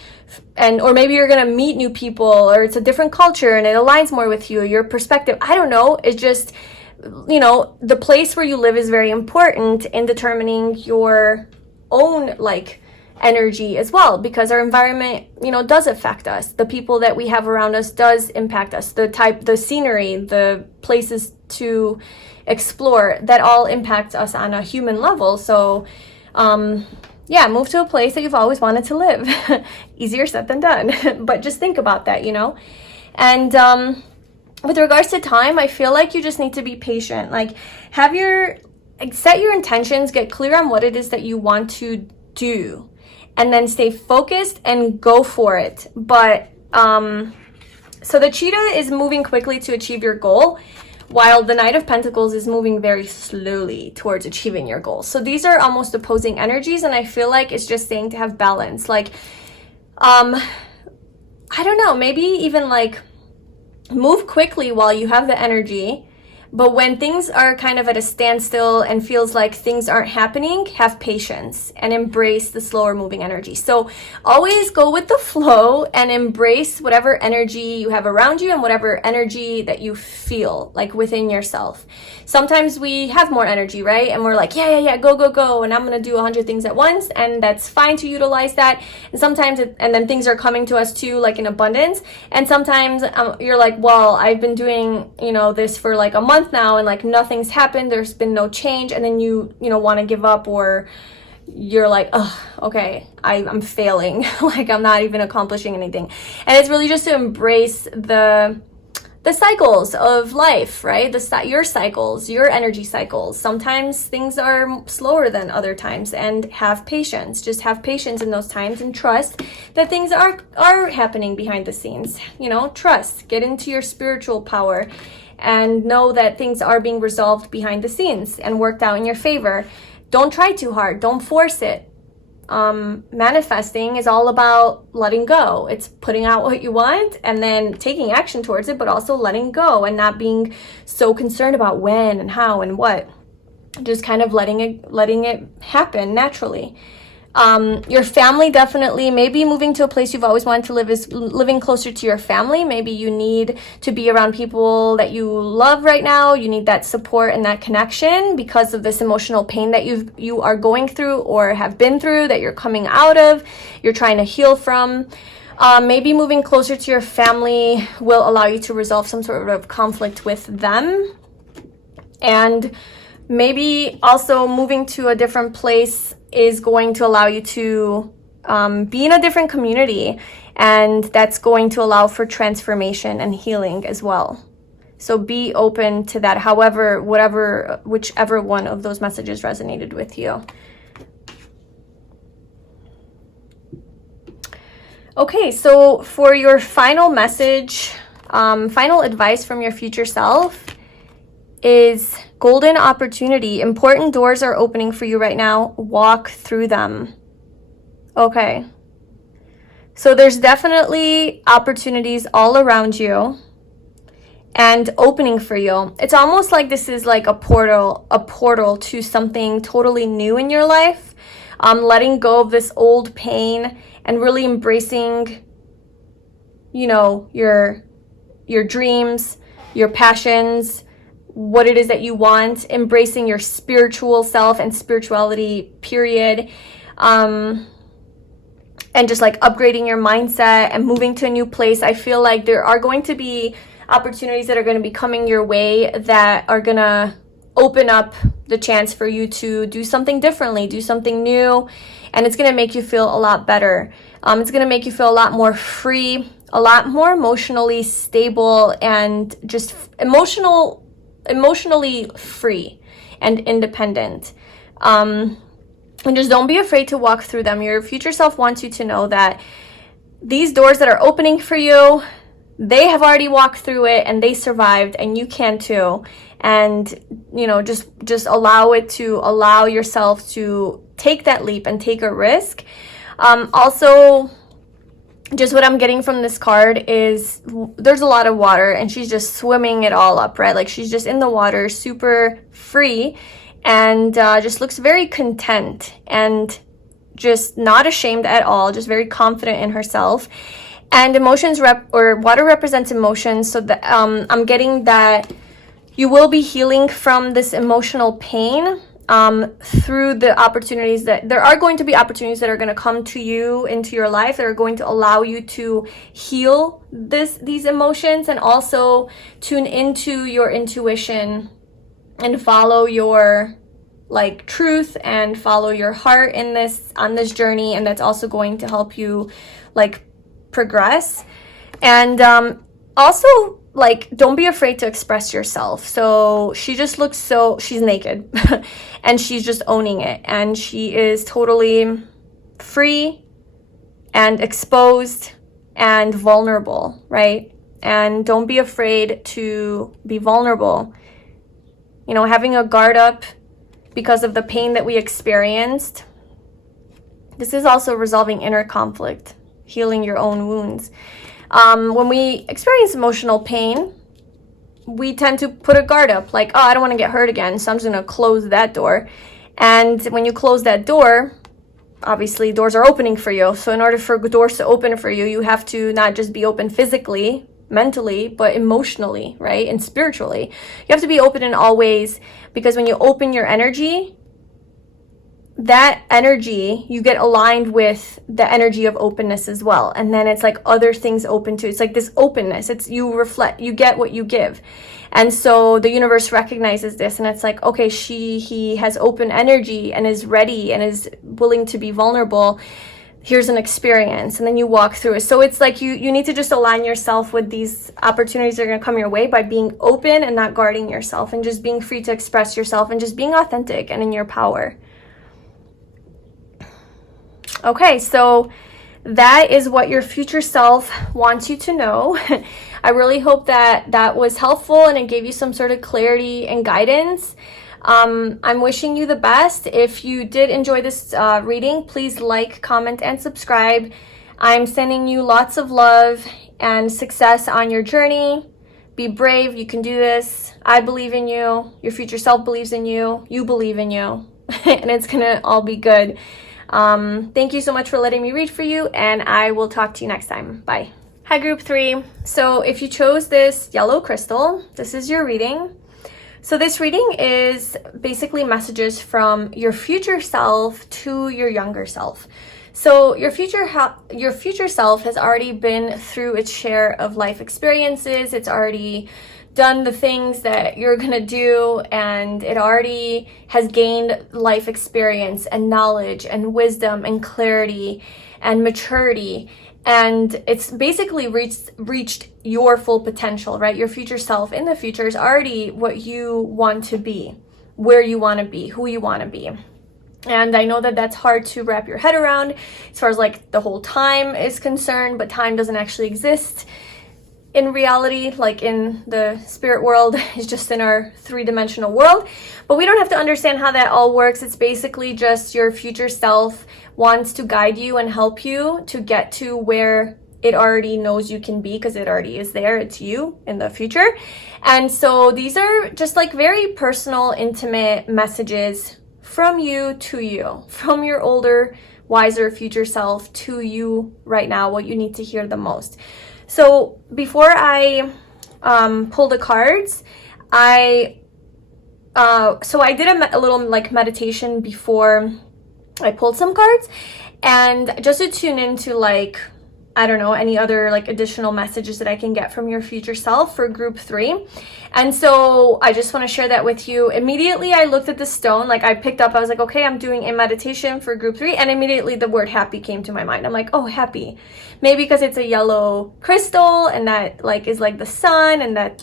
or maybe you're going to meet new people, or it's a different culture and it aligns more with you, your perspective. I don't know. It's just, you know, the place where you live is very important in determining your own like energy as well, because our environment, you know, does affect us. The people that we have around us does impact us. The scenery, the places to explore, that all impacts us on a human level. So yeah, move to a place that you've always wanted to live. Easier said than done. But just think about that, you know. And with regards to time, I feel like you just need to be patient. Like, set your intentions, get clear on what it is that you want to do, and then stay focused and go for it. But so the cheetah is moving quickly to achieve your goal, while the Knight of Pentacles is moving very slowly towards achieving your goal. So these are almost opposing energies, and I feel like it's just saying to have balance. Like, I don't know, maybe even like move quickly while you have the energy, but when things are kind of at a standstill and feels like things aren't happening, have patience and embrace the slower moving energy. So always go with the flow and embrace whatever energy you have around you and whatever energy that you feel like within yourself. Sometimes we have more energy, right? And we're like, yeah, go. And I'm going to do 100 things at once. And that's fine to utilize that. And sometimes, and then things are coming to us too, like in abundance. And sometimes you're like, well, I've been doing, you know, this for like a month now, and like nothing's happened. There's been no change. And then you want to give up, or you're like, oh, okay, I'm failing. Like I'm not even accomplishing anything. And it's really just to embrace the cycles of life, right? Your cycles, your energy cycles. Sometimes things are slower than other times, and have patience. Just have patience in those times and trust that things are happening behind the scenes. You know, trust, get into your spiritual power and know that things are being resolved behind the scenes and worked out in your favor. Don't try too hard. Don't force it. Manifesting is all about letting go. It's putting out what you want and then taking action towards it, but also letting go and not being so concerned about when and how and what. Just kind of letting it happen naturally. Your family, definitely, maybe moving to a place you've always wanted to live is living closer to your family. Maybe you need to be around people that you love right now. You need that support and that connection because of this emotional pain that you are going through or have been through, that you're coming out of, you're trying to heal from. Maybe moving closer to your family will allow you to resolve some sort of conflict with them. And maybe also moving to a different place is going to allow you to be in a different community, and that's going to allow for transformation and healing as well. So be open to that, whichever one of those messages resonated with you. Okay, so for your final message, final advice from your future self is golden opportunity. Important doors are opening for you right now. Walk through them. Okay. So there's definitely opportunities all around you and opening for you. It's almost like this is like a portal to something totally new in your life. Letting go of this old pain and really embracing, you know, your dreams, your passions, what it is that you want, embracing your spiritual self and spirituality, period. And just like upgrading your mindset and moving to a new place. I feel like there are going to be opportunities that are going to be coming your way that are going to open up the chance for you to do something differently, do something new, and it's going to make you feel a lot better. It's going to make you feel a lot more free, a lot more emotionally stable, and just emotionally free and independent. And just don't be afraid to walk through them. Your future self wants you to know that these doors that are opening for you, they have already walked through it and they survived, and you can too. And, you know, just allow yourself to take that leap and take a risk. Also, just what I'm getting from this card is there's a lot of water and she's just swimming it all up, right? Like she's just in the water, super free, and just looks very content and just not ashamed at all, just very confident in herself. And emotions water represents emotions, so that I'm getting that you will be healing from this emotional pain through the opportunities that there are going to be opportunities that are going to come to you into your life that are going to allow you to heal these emotions, and also tune into your intuition and follow your like truth and follow your heart on this journey. And that's also going to help you like progress. And also, like, don't be afraid to express yourself. So she just looks she's naked and she's just owning it, and she is totally free and exposed and vulnerable, right? And don't be afraid to be vulnerable. You know, having a guard up because of the pain that we experienced. This is also resolving inner conflict, healing your own wounds. When we experience emotional pain, we tend to put a guard up, like, oh, I don't want to get hurt again, so I'm just going to close that door. And when you close that door, obviously doors are opening for you. So in order for doors to open for you, you have to not just be open physically, mentally, but emotionally, right? And spiritually. You have to be open in all ways, because when you open your energy, that energy, you get aligned with the energy of openness as well. And then it's like other things open to. It's like this openness. It's you reflect, you get what you give. And so the universe recognizes this, and it's like, okay, he has open energy and is ready and is willing to be vulnerable. Here's an experience, and then you walk through it. So it's like you need to just align yourself with these opportunities that are going to come your way by being open and not guarding yourself, and just being free to express yourself and just being authentic and in your power. Okay, so that is what your future self wants you to know. I really hope that that was helpful and it gave you some sort of clarity and guidance. I'm wishing you the best. If you did enjoy this reading, please like, comment, and subscribe. I'm sending you lots of love and success on your journey. Be brave. You can do this. I believe in you. Your future self believes in you. You believe in you. And it's going to all be good. Thank you so much for letting me read for you, and I will talk to you next time. Bye. Hi, group 3. So if you chose this yellow crystal, this is your reading. So this reading is basically messages from your future self to your younger self. So your future self has already been through its share of life experiences. It's already done the things that you're gonna do, and it already has gained life experience and knowledge and wisdom and clarity and maturity. And it's basically reached your full potential, right? Your future self in the future is already what you want to be, where you want to be, who you want to be. And I know that that's hard to wrap your head around as far as like the whole time is concerned, but time doesn't actually exist in reality, like in the spirit world. It's just in our three-dimensional world. But we don't have to understand how that all works. It's basically just your future self wants to guide you and help you to get to where it already knows you can be, because it already is there. It's you in the future. And so these are just like very personal, intimate messages from you to you, from your older, wiser future self to you right now, what you need to hear the most. So before I pull the cards, I did a little like meditation before I pulled some cards, and just to tune into like, I don't know, any other like additional messages that I can get from your future self for group 3. And so I just want to share that with you. Immediately I looked at the stone, like I was like, okay, I'm doing a meditation for group 3, and immediately the word happy came to my mind. I'm like, oh, happy. Maybe because it's a yellow crystal, and that like is like the sun, and that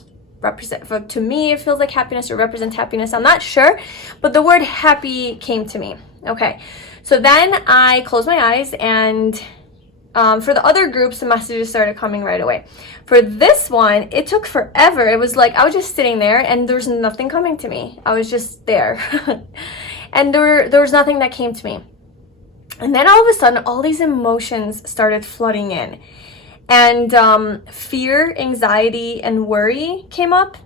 to me it feels like happiness or represents happiness. I'm not sure, but the word happy came to me. Okay, so then I closed my eyes, and for the other groups, the messages started coming right away. For this one, it took forever. It was like I was just sitting there and there was nothing coming to me. I was just there. And there was nothing that came to me. And then all of a sudden, all these emotions started flooding in. And fear, anxiety, and worry came up.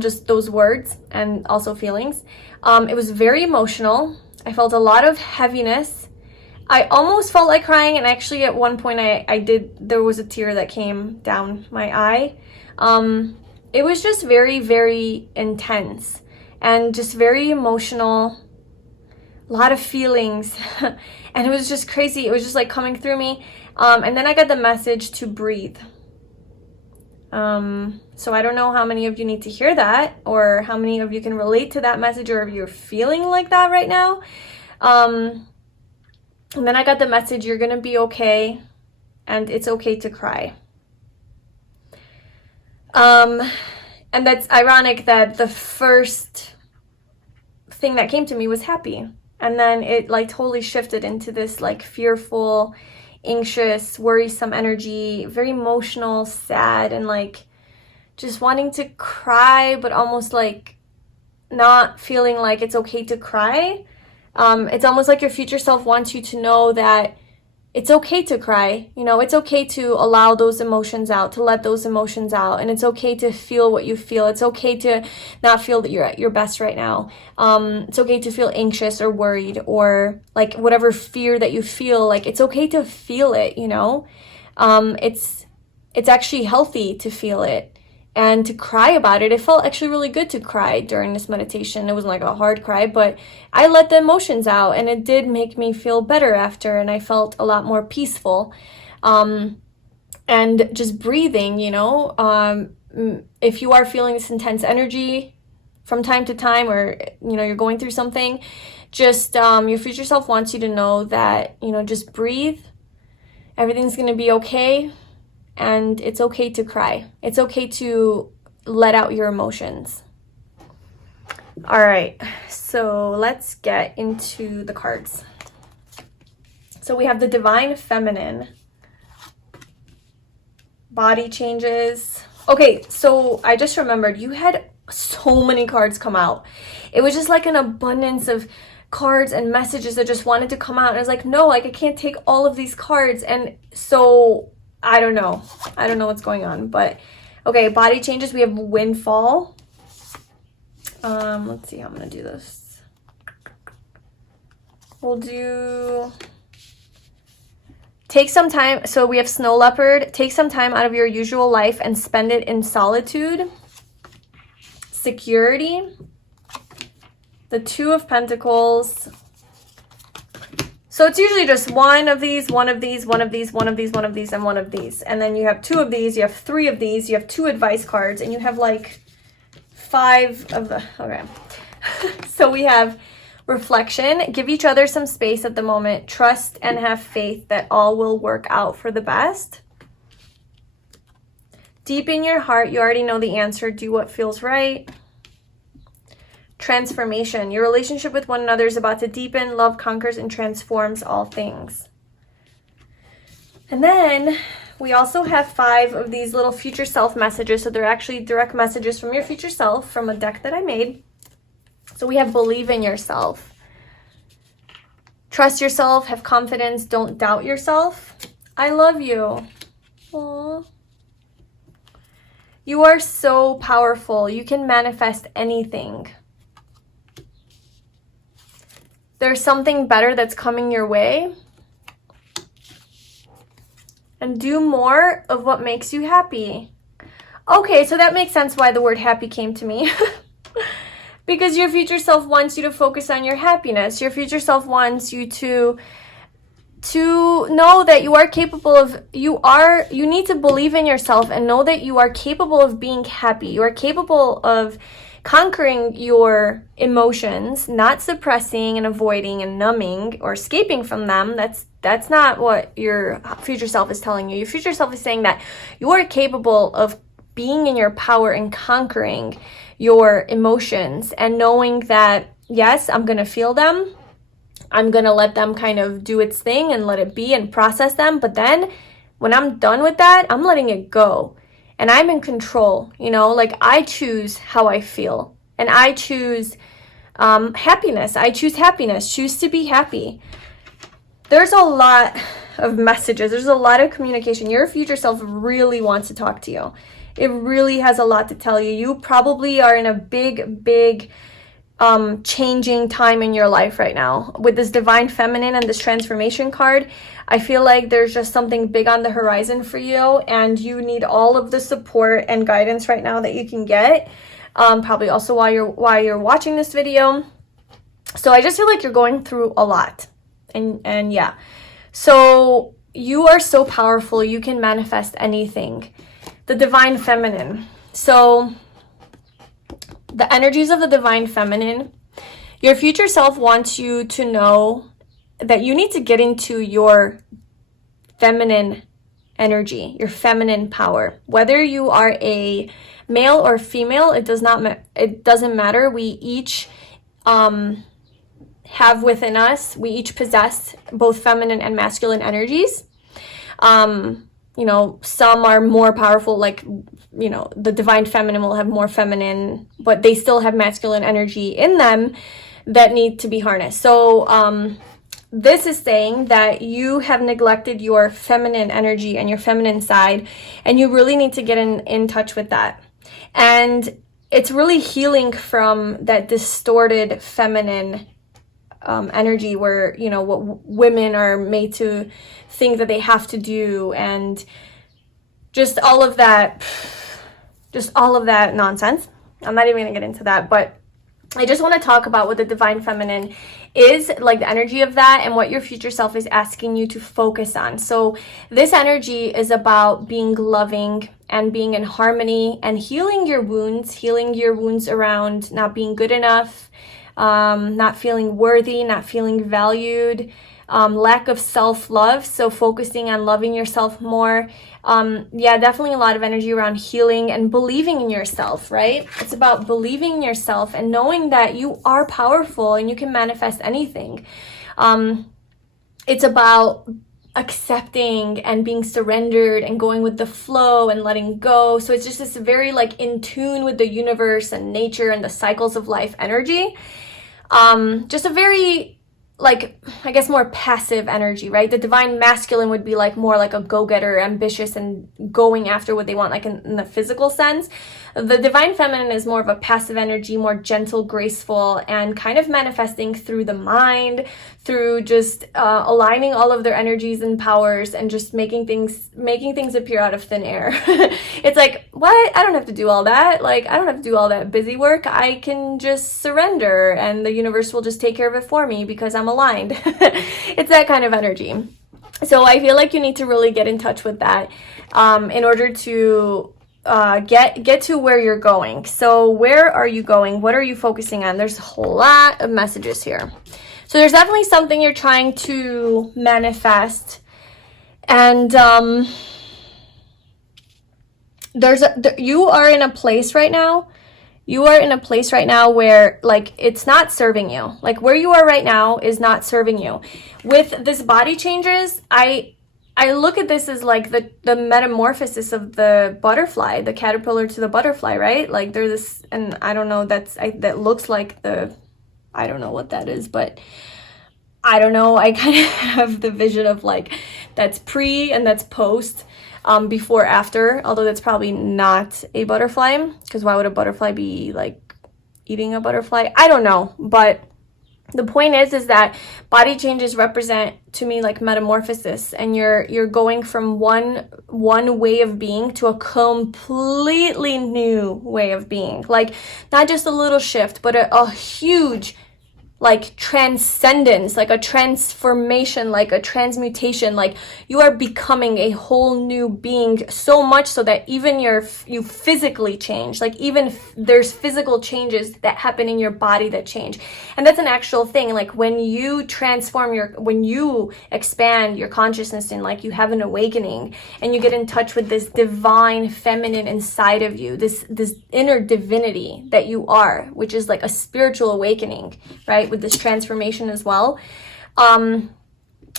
Just those words and also feelings. It was very emotional. I felt a lot of heaviness. I almost felt like crying, and actually at one point there was a tear that came down my eye. It was just very, very intense and just very emotional. A lot of feelings. And it was just crazy. It was just like coming through me. And then I got the message to breathe. So I don't know how many of you need to hear that, or how many of you can relate to that message, or if you're feeling like that right now. And then I got the message, you're gonna be okay, and it's okay to cry. And that's ironic that the first thing that came to me was happy, and then it like totally shifted into this like fearful, anxious, worrisome energy, very emotional, sad, and like just wanting to cry, but almost like not feeling like it's okay to cry. It's almost like your future self wants you to know that it's okay to cry. You know, it's okay to allow those emotions out, to let those emotions out, and it's okay to feel what you feel. It's okay to not feel that you're at your best right now. It's okay to feel anxious or worried, or like whatever fear that you feel, like it's okay to feel it, you know. It's actually healthy to feel it and to cry about it. It felt actually really good to cry during this meditation. It wasn't like a hard cry, but I let the emotions out, and it did make me feel better after, and I felt a lot more peaceful. And just breathing, you know, if you are feeling this intense energy from time to time, or, you know, you're going through something, just your future self wants you to know that, you know, just breathe. Everything's going to be okay. And it's okay to cry. It's okay to let out your emotions. All right, so let's get into the cards. So we have the Divine Feminine. Body changes. Okay, so I just remembered you had so many cards come out. It was just like an abundance of cards and messages that just wanted to come out. And I was like, no, like I can't take all of these cards. And so I don't know what's going on, but okay, body changes. We have windfall. Let's see how I'm gonna do this. We'll do take some time. So we have snow leopard. Take some time out of your usual life and spend it in solitude. Security. The Two of Pentacles. So it's usually just one of these, one of these, one of these, one of these, one of these, and one of these. And then you have two of these, you have three of these, you have two advice cards, and you have like five of the, okay. So we have reflection. Give each other some space at the moment. Trust and have faith that all will work out for the best. Deep in your heart, you already know the answer. Do what feels right. Transformation. Your relationship with one another is about to deepen. Love conquers and transforms all things. And then we also have 5 of these little future self messages. So they're actually direct messages from your future self from a deck that I made. So we have believe in yourself. Trust yourself. Have confidence. Don't doubt yourself. I love you. Aww. You are so powerful. You can manifest anything. There's something better that's coming your way. And do more of what makes you happy. Okay, so that makes sense why the word happy came to me. Because your future self wants you to focus on your happiness. Your future self wants you to know that you are capable of, you need to believe in yourself and know that you are capable of being happy. You are capable of conquering your emotions, not suppressing and avoiding and numbing or escaping from them. That's not what your future self is telling you. Your future self is saying that you are capable of being in your power and conquering your emotions and knowing that, yes, I'm going to feel them. I'm going to let them kind of do its thing and let it be and process them. But then when I'm done with that, I'm letting it go. And I'm in control, you know, like I choose how I feel. And I choose happiness. I choose happiness. Choose to be happy. there's a lot of messages. There's a lot of communication. Your future self really wants to talk to you. It really has a lot to tell you. You probably are in a big changing time in your life right now. With this divine feminine and this transformation card, I feel like there's just something big on the horizon for you, and you need all of the support and guidance right now that you can get. Probably also while you're watching this video. So I just feel like you're going through a lot. And yeah. So you are so powerful. You can manifest anything. The divine feminine. So the energies of the divine feminine, your future self wants you to know that you need to get into your feminine energy, your feminine power. Whether you are a male or female, it doesn't matter. We each have within us, we each possess both feminine and masculine energies. You know, some are more powerful, like, you know, the divine feminine will have more feminine, but they still have masculine energy in them that need to be harnessed. So this is saying that you have neglected your feminine energy and your feminine side, and you really need to get in touch with that. And it's really healing from that distorted feminine energy where, you know, what women are made to think that they have to do, and just all of that nonsense. I'm not even gonna get into that, but I just want to talk about what the divine feminine is, like the energy of that, and what your future self is asking you to focus on. So this energy is about being loving and being in harmony and healing your wounds around not being good enough, not feeling worthy, not feeling valued, lack of self-love. So focusing on loving yourself more. Yeah, definitely a lot of energy around healing and believing in yourself, right? It's about believing in yourself and knowing that you are powerful and you can manifest anything. It's about accepting and being surrendered and going with the flow and letting go. So it's just this very like in tune with the universe and nature and the cycles of life energy. Just a very, like, I guess more passive energy, right? The divine masculine would be like more like a go-getter, ambitious and going after what they want, like in the physical sense. The divine feminine is more of a passive energy, more gentle, graceful, and kind of manifesting through the mind, through just aligning all of their energies and powers and just making things appear out of thin air. It's like, what? I don't have to do all that. Like, I don't have to do all that busy work. I can just surrender and the universe will just take care of it for me because I'm aligned. It's that kind of energy. So I feel like you need to really get in touch with that in order to get to where you're going. So where are you going? What are you focusing on? There's a whole lot of messages here. So there's definitely something you're trying to manifest, and you are in a place right now. You are in a place right now where, like, it's not serving you. Like, where you are right now is not serving you. With this body changes, I look at this as like the metamorphosis of the butterfly, the caterpillar to the butterfly, right? Like, there's this, and I don't know, that looks like I don't know what that is, but I don't know. I kind of have the vision of like, that's pre and that's post, before, after, although that's probably not a butterfly, because why would a butterfly be like eating a butterfly? I don't know, but the point is that body changes represent to me like metamorphosis, and you're going from one way of being to a completely new way of being. Like, not just a little shift, but a huge, like, transcendence, like a transformation, like a transmutation. Like, you are becoming a whole new being, so much so that even you physically change. Like, even there's physical changes that happen in your body that change, and that's an actual thing. Like, when you when you expand your consciousness and like you have an awakening and you get in touch with this divine feminine inside of you, this inner divinity that you are, which is like a spiritual awakening, right? With this transformation as well,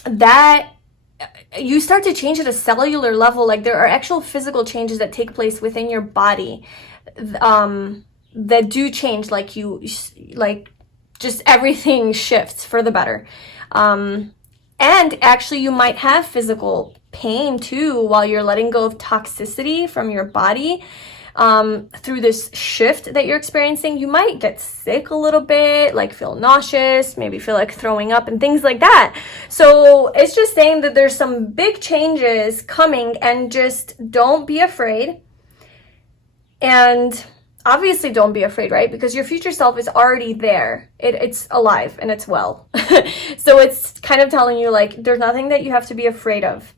that you start to change at a cellular level. Like, there are actual physical changes that take place within your body that do change. Like, just everything shifts for the better. And actually, you might have physical pain too while you're letting go of toxicity from your body. Through this shift that you're experiencing, you might get sick a little bit, like feel nauseous, maybe feel like throwing up and things like that. So it's just saying that there's some big changes coming, and just don't be afraid. And obviously don't be afraid, right? Because your future self is already there. It's alive and it's well. So it's kind of telling you, like, there's nothing that you have to be afraid of.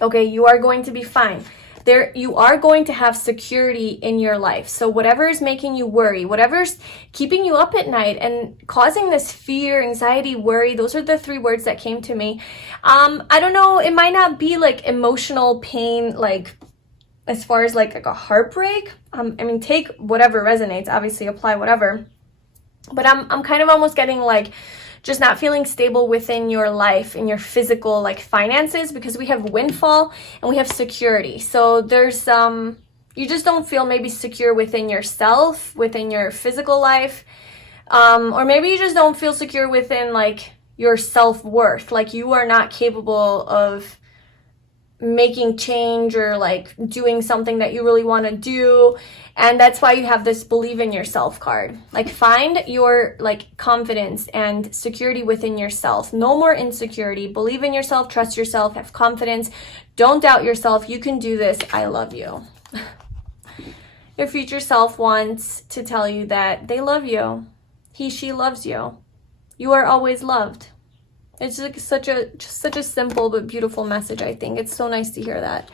Okay, you are going to be fine. You are going to have security in your life. So whatever is making you worry, whatever's keeping you up at night and causing this fear, anxiety, worry, those are the 3 words that came to me. I don't know, it might not be like emotional pain, like as far as like a heartbreak. I mean, take whatever resonates, obviously apply whatever. But I'm kind of almost getting like just not feeling stable within your life, in your physical like finances, because we have windfall and we have security. So there's you just don't feel maybe secure within yourself, within your physical life, or maybe you just don't feel secure within like your self-worth, like you are not capable of making change or like doing something that you really want to do. And that's why you have this believe in yourself card. Like, find your like confidence and security within yourself. No more insecurity. Believe in yourself, trust yourself, have confidence. Don't doubt yourself. You can do this. I love you. Your future self wants to tell you that they love you. He, she loves you. You are always loved. It's like such a simple but beautiful message, I think. It's so nice to hear that.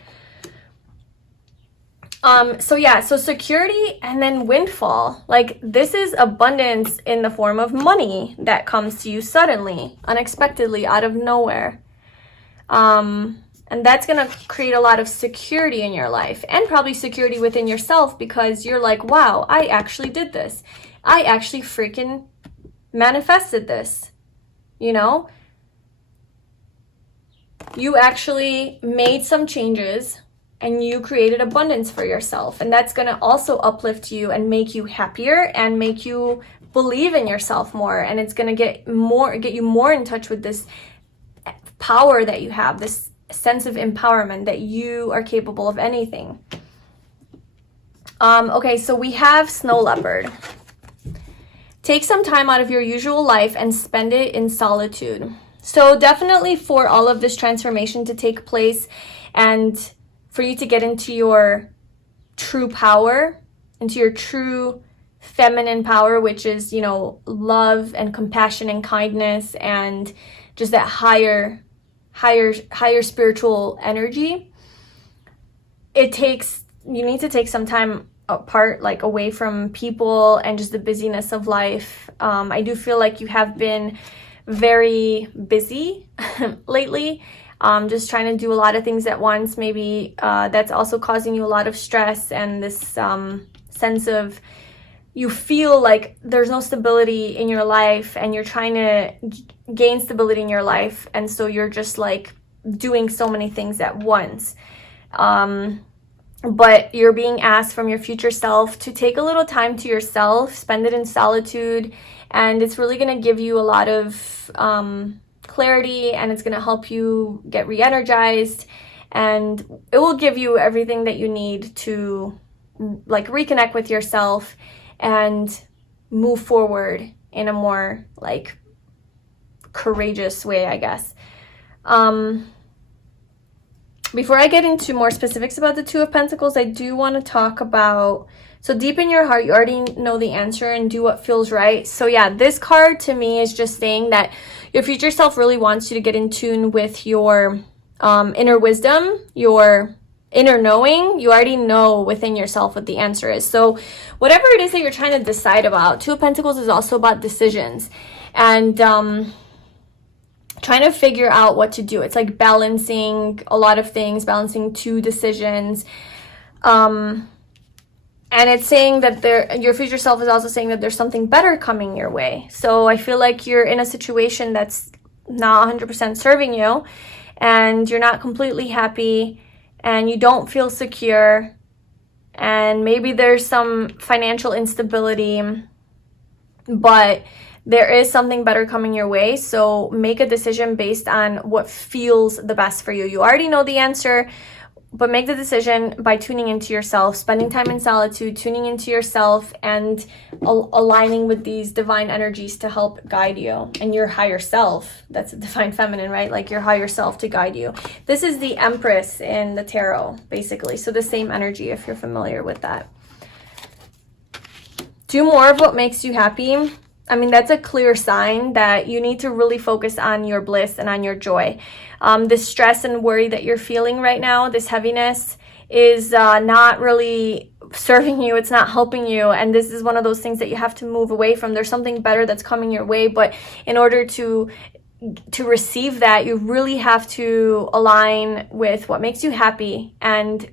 So security and then windfall. Like, this is abundance in the form of money that comes to you suddenly, unexpectedly, out of nowhere. And that's going to create a lot of security in your life, and probably security within yourself, because you're like, wow, I actually did this. I actually freaking manifested this, you know? You actually made some changes and you created abundance for yourself. And that's going to also uplift you and make you happier and make you believe in yourself more. And it's going to get you more in touch with this power that you have, this sense of empowerment that you are capable of anything. Okay, so we have snow leopard. Take some time out of your usual life and spend it in solitude. So definitely for all of this transformation to take place and for you to get into your true power, into your true feminine power, which is, you know, love and compassion and kindness and just that higher spiritual energy, you need to take some time apart, like away from people and just the busyness of life. I do feel like you have been very busy lately, just trying to do a lot of things at once. Maybe that's also causing you a lot of stress and this sense of you feel like there's no stability in your life and you're trying to gain stability in your life, and so you're just like doing so many things at once. But you're being asked from your future self to take a little time to yourself, spend it in solitude, and it's really going to give you a lot of clarity, and it's going to help you get re-energized, and it will give you everything that you need to like reconnect with yourself and move forward in a more like courageous way, I guess. Before I get into more specifics about the Two of Pentacles, I do want to talk about, so deep in your heart, you already know the answer and do what feels right. So yeah, this card to me is just saying that your future self really wants you to get in tune with your inner wisdom, your inner knowing. You already know within yourself what the answer is. So whatever it is that you're trying to decide about, Two of Pentacles is also about decisions and trying to figure out what to do. It's like balancing a lot of things, balancing two decisions. And it's saying that your future self is also saying that there's something better coming your way. So I feel like you're in a situation that's not 100% serving you, and you're not completely happy, and you don't feel secure, and maybe there's some financial instability, but there is something better coming your way. So make a decision based on what feels the best for you. You already know the answer, but make the decision by tuning into yourself, spending time in solitude, tuning into yourself, and aligning with these divine energies to help guide you and your higher self. That's a divine feminine, right? Like your higher self to guide you. This is the Empress in the tarot, basically. So the same energy, if you're familiar with that. Do more of what makes you happy. I mean, that's a clear sign that you need to really focus on your bliss and on your joy. This stress and worry that you're feeling right now, this heaviness, is not really serving you. It's not helping you. And this is one of those things that you have to move away from. There's something better that's coming your way. But in order to receive that, you really have to align with what makes you happy and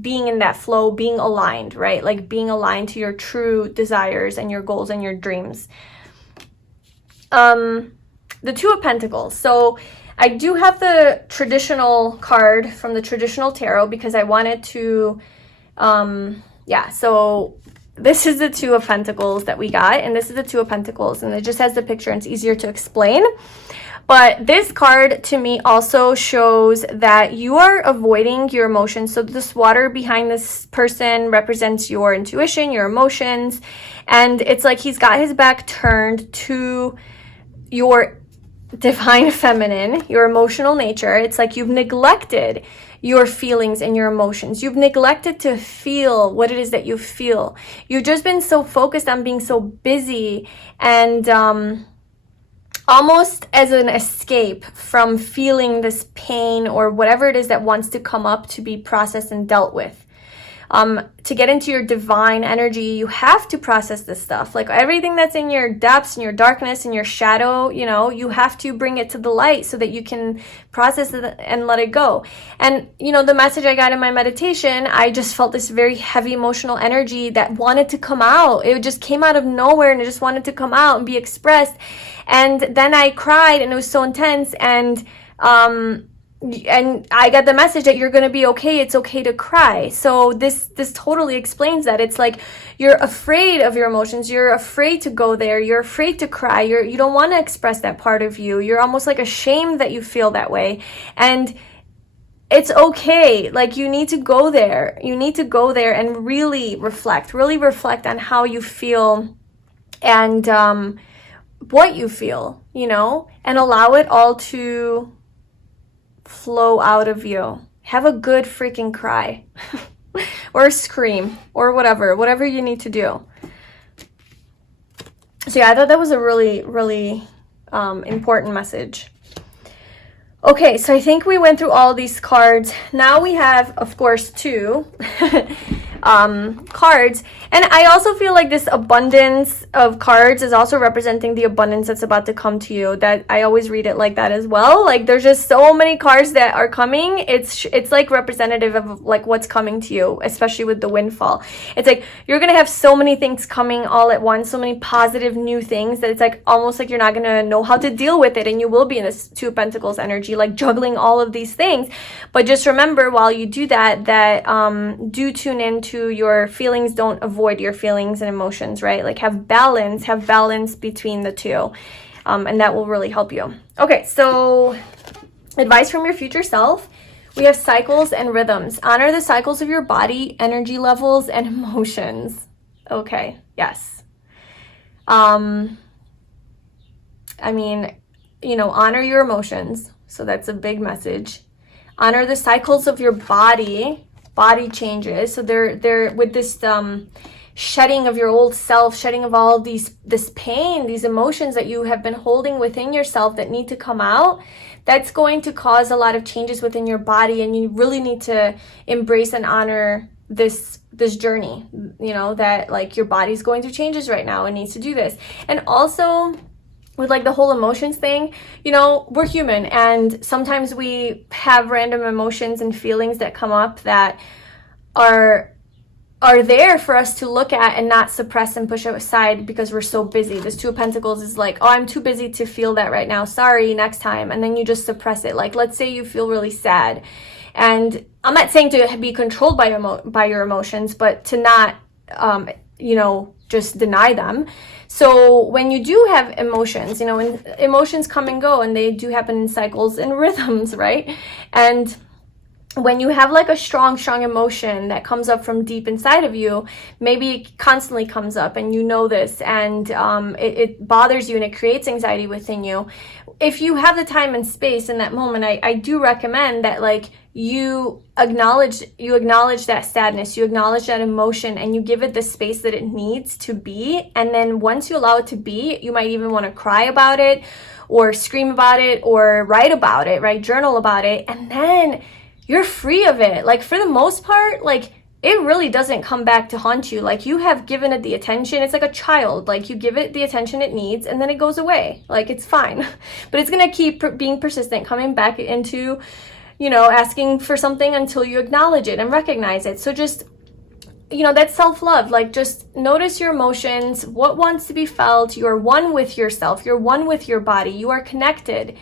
being in that flow, being aligned, right? Like being aligned to your true desires and your goals and your dreams. The Two of Pentacles. So I do have the traditional card from the traditional tarot because I wanted to, so this is the Two of Pentacles that we got, and this is the Two of Pentacles, and it just has the picture and it's easier to explain. But this card to me also shows that you are avoiding your emotions. So this water behind this person represents your intuition, your emotions. And it's like he's got his back turned to your divine feminine, your emotional nature. It's like you've neglected your feelings and your emotions. You've neglected to feel what it is that you feel. You've just been so focused on being so busy and almost as an escape from feeling this pain or whatever it is that wants to come up to be processed and dealt with. To get into your divine energy, you have to process this stuff. Like everything that's in your depths and your darkness and your shadow, you know, you have to bring it to the light so that you can process it and let it go. And, you know, the message I got in my meditation, I just felt this very heavy emotional energy that wanted to come out. It just came out of nowhere and it just wanted to come out and be expressed. And then I cried and it was so intense, and I got the message that you're going to be okay. It's okay to cry. So this totally explains that. It's like you're afraid of your emotions. You're afraid to go there. You're afraid to cry. You don't want to express that part of you. You're almost like ashamed that you feel that way. And it's okay. Like you need to go there. You need to go there and really reflect on how you feel and what you feel, you know, and allow it all to flow out of you. Have a good freaking cry or scream or whatever you need to do. So yeah, I thought that was a really important message. Okay, so I think we went through all these cards. Now we have, of course, two cards. And I also feel like this abundance of cards is also representing the abundance that's about to come to you. That I always read it like that as well. Like there's just so many cards that are coming. It's like representative of like what's coming to you, especially with the windfall. It's like you're gonna have so many things coming all at once, so many positive new things that it's like almost like you're not gonna know how to deal with it, and you will be in this Two of Pentacles energy, like juggling all of these things. But just remember while you do that do tune into your feelings. Don't avoid your feelings and emotions, right? Like have balance between the two, and that will really help you. Okay, so advice from your future self. We have cycles and rhythms. Honor the cycles of your body, energy levels, and emotions. Okay, yes. I mean, you know, honor your emotions. So that's a big message. Honor the cycles of your body changes. So they're with this shedding of your old self, shedding of all of this pain, these emotions that you have been holding within yourself that need to come out. That's going to cause a lot of changes within your body, and you really need to embrace and honor this journey, you know, that like your body's going through changes right now and needs to do this. And also with like the whole emotions thing, you know, we're human, and sometimes we have random emotions and feelings that come up that are there for us to look at and not suppress and push aside because we're so busy. This Two of Pentacles is like, oh, I'm too busy to feel that right now. Sorry, next time. And then you just suppress it. Like, let's say you feel really sad. And I'm not saying to be controlled by your emotions, but to not, you know, just deny them. So when you do have emotions, you know, and emotions come and go, and they do happen in cycles and rhythms, right? And when you have like a strong emotion that comes up from deep inside of you, maybe it constantly comes up and you know this, and it bothers you and it creates anxiety within you. If you have the time and space in that moment, I do recommend that like you acknowledge that sadness, you acknowledge that emotion, and you give it the space that it needs to be. And then once you allow it to be, you might even want to cry about it or scream about it or write about it, right? Journal about it. And then you're free of it. Like for the most part, like it really doesn't come back to haunt you. Like you have given it the attention. It's like a child. Like you give it the attention it needs and then it goes away. Like it's fine. But it's going to keep being persistent, coming back into, you know, asking for something until you acknowledge it and recognize it. So just, you know, that's self-love. Like just notice your emotions, what wants to be felt. You're one with yourself. You're one with your body. You are connected.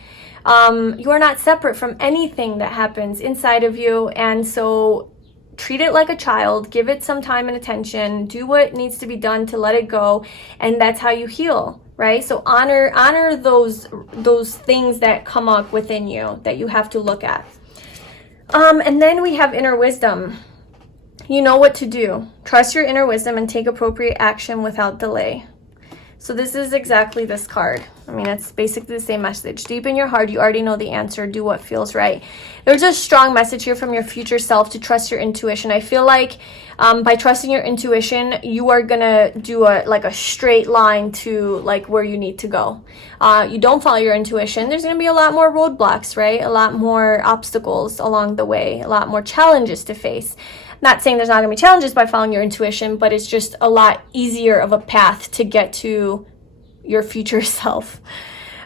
You are not separate from anything that happens inside of you. And so treat it like a child, give it some time and attention, do what needs to be done to let it go. And that's how you heal, right? So honor those things that come up within you that you have to look at. And then we have inner wisdom. You know what to do. Trust your inner wisdom and take appropriate action without delay. So this is exactly this card. I mean, it's basically the same message. Deep in your heart, you already know the answer. Do what feels right. There's a strong message here from your future self to trust your intuition. I feel like by trusting your intuition, you are gonna do a straight line to like where you need to go. You don't follow your intuition, there's gonna be a lot more roadblocks, right? A lot more obstacles along the way, a lot more challenges to face. Not saying there's not going to be challenges by following your intuition, but it's just a lot easier of a path to get to your future self.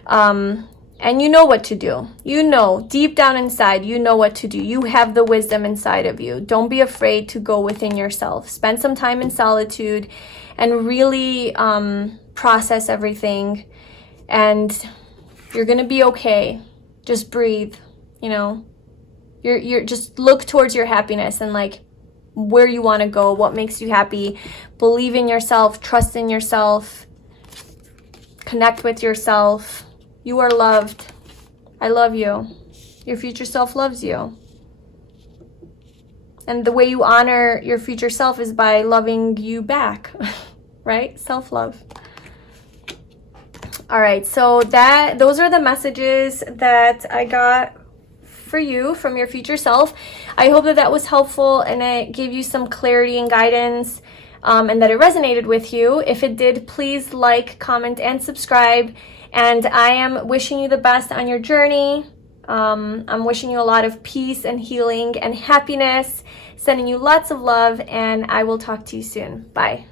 And you know what to do. You know, deep down inside, you know what to do. You have the wisdom inside of you. Don't be afraid to go within yourself. Spend some time in solitude and really process everything. And you're going to be okay. Just breathe, you know. You're just look towards your happiness and like, where you want to go, what makes you happy. Believe in yourself, trust in yourself, connect with yourself. You are loved. I love you. Your future self loves you. And the way you honor your future self is by loving you back, right? Self-love. All right, so those are the messages that I got for you from your future self. I hope that was helpful and it gave you some clarity and guidance, and that it resonated with you. If it did, please like, comment, and subscribe. And I am wishing you the best on your journey. I'm wishing you a lot of peace and healing and happiness, sending you lots of love, and I will talk to you soon. Bye.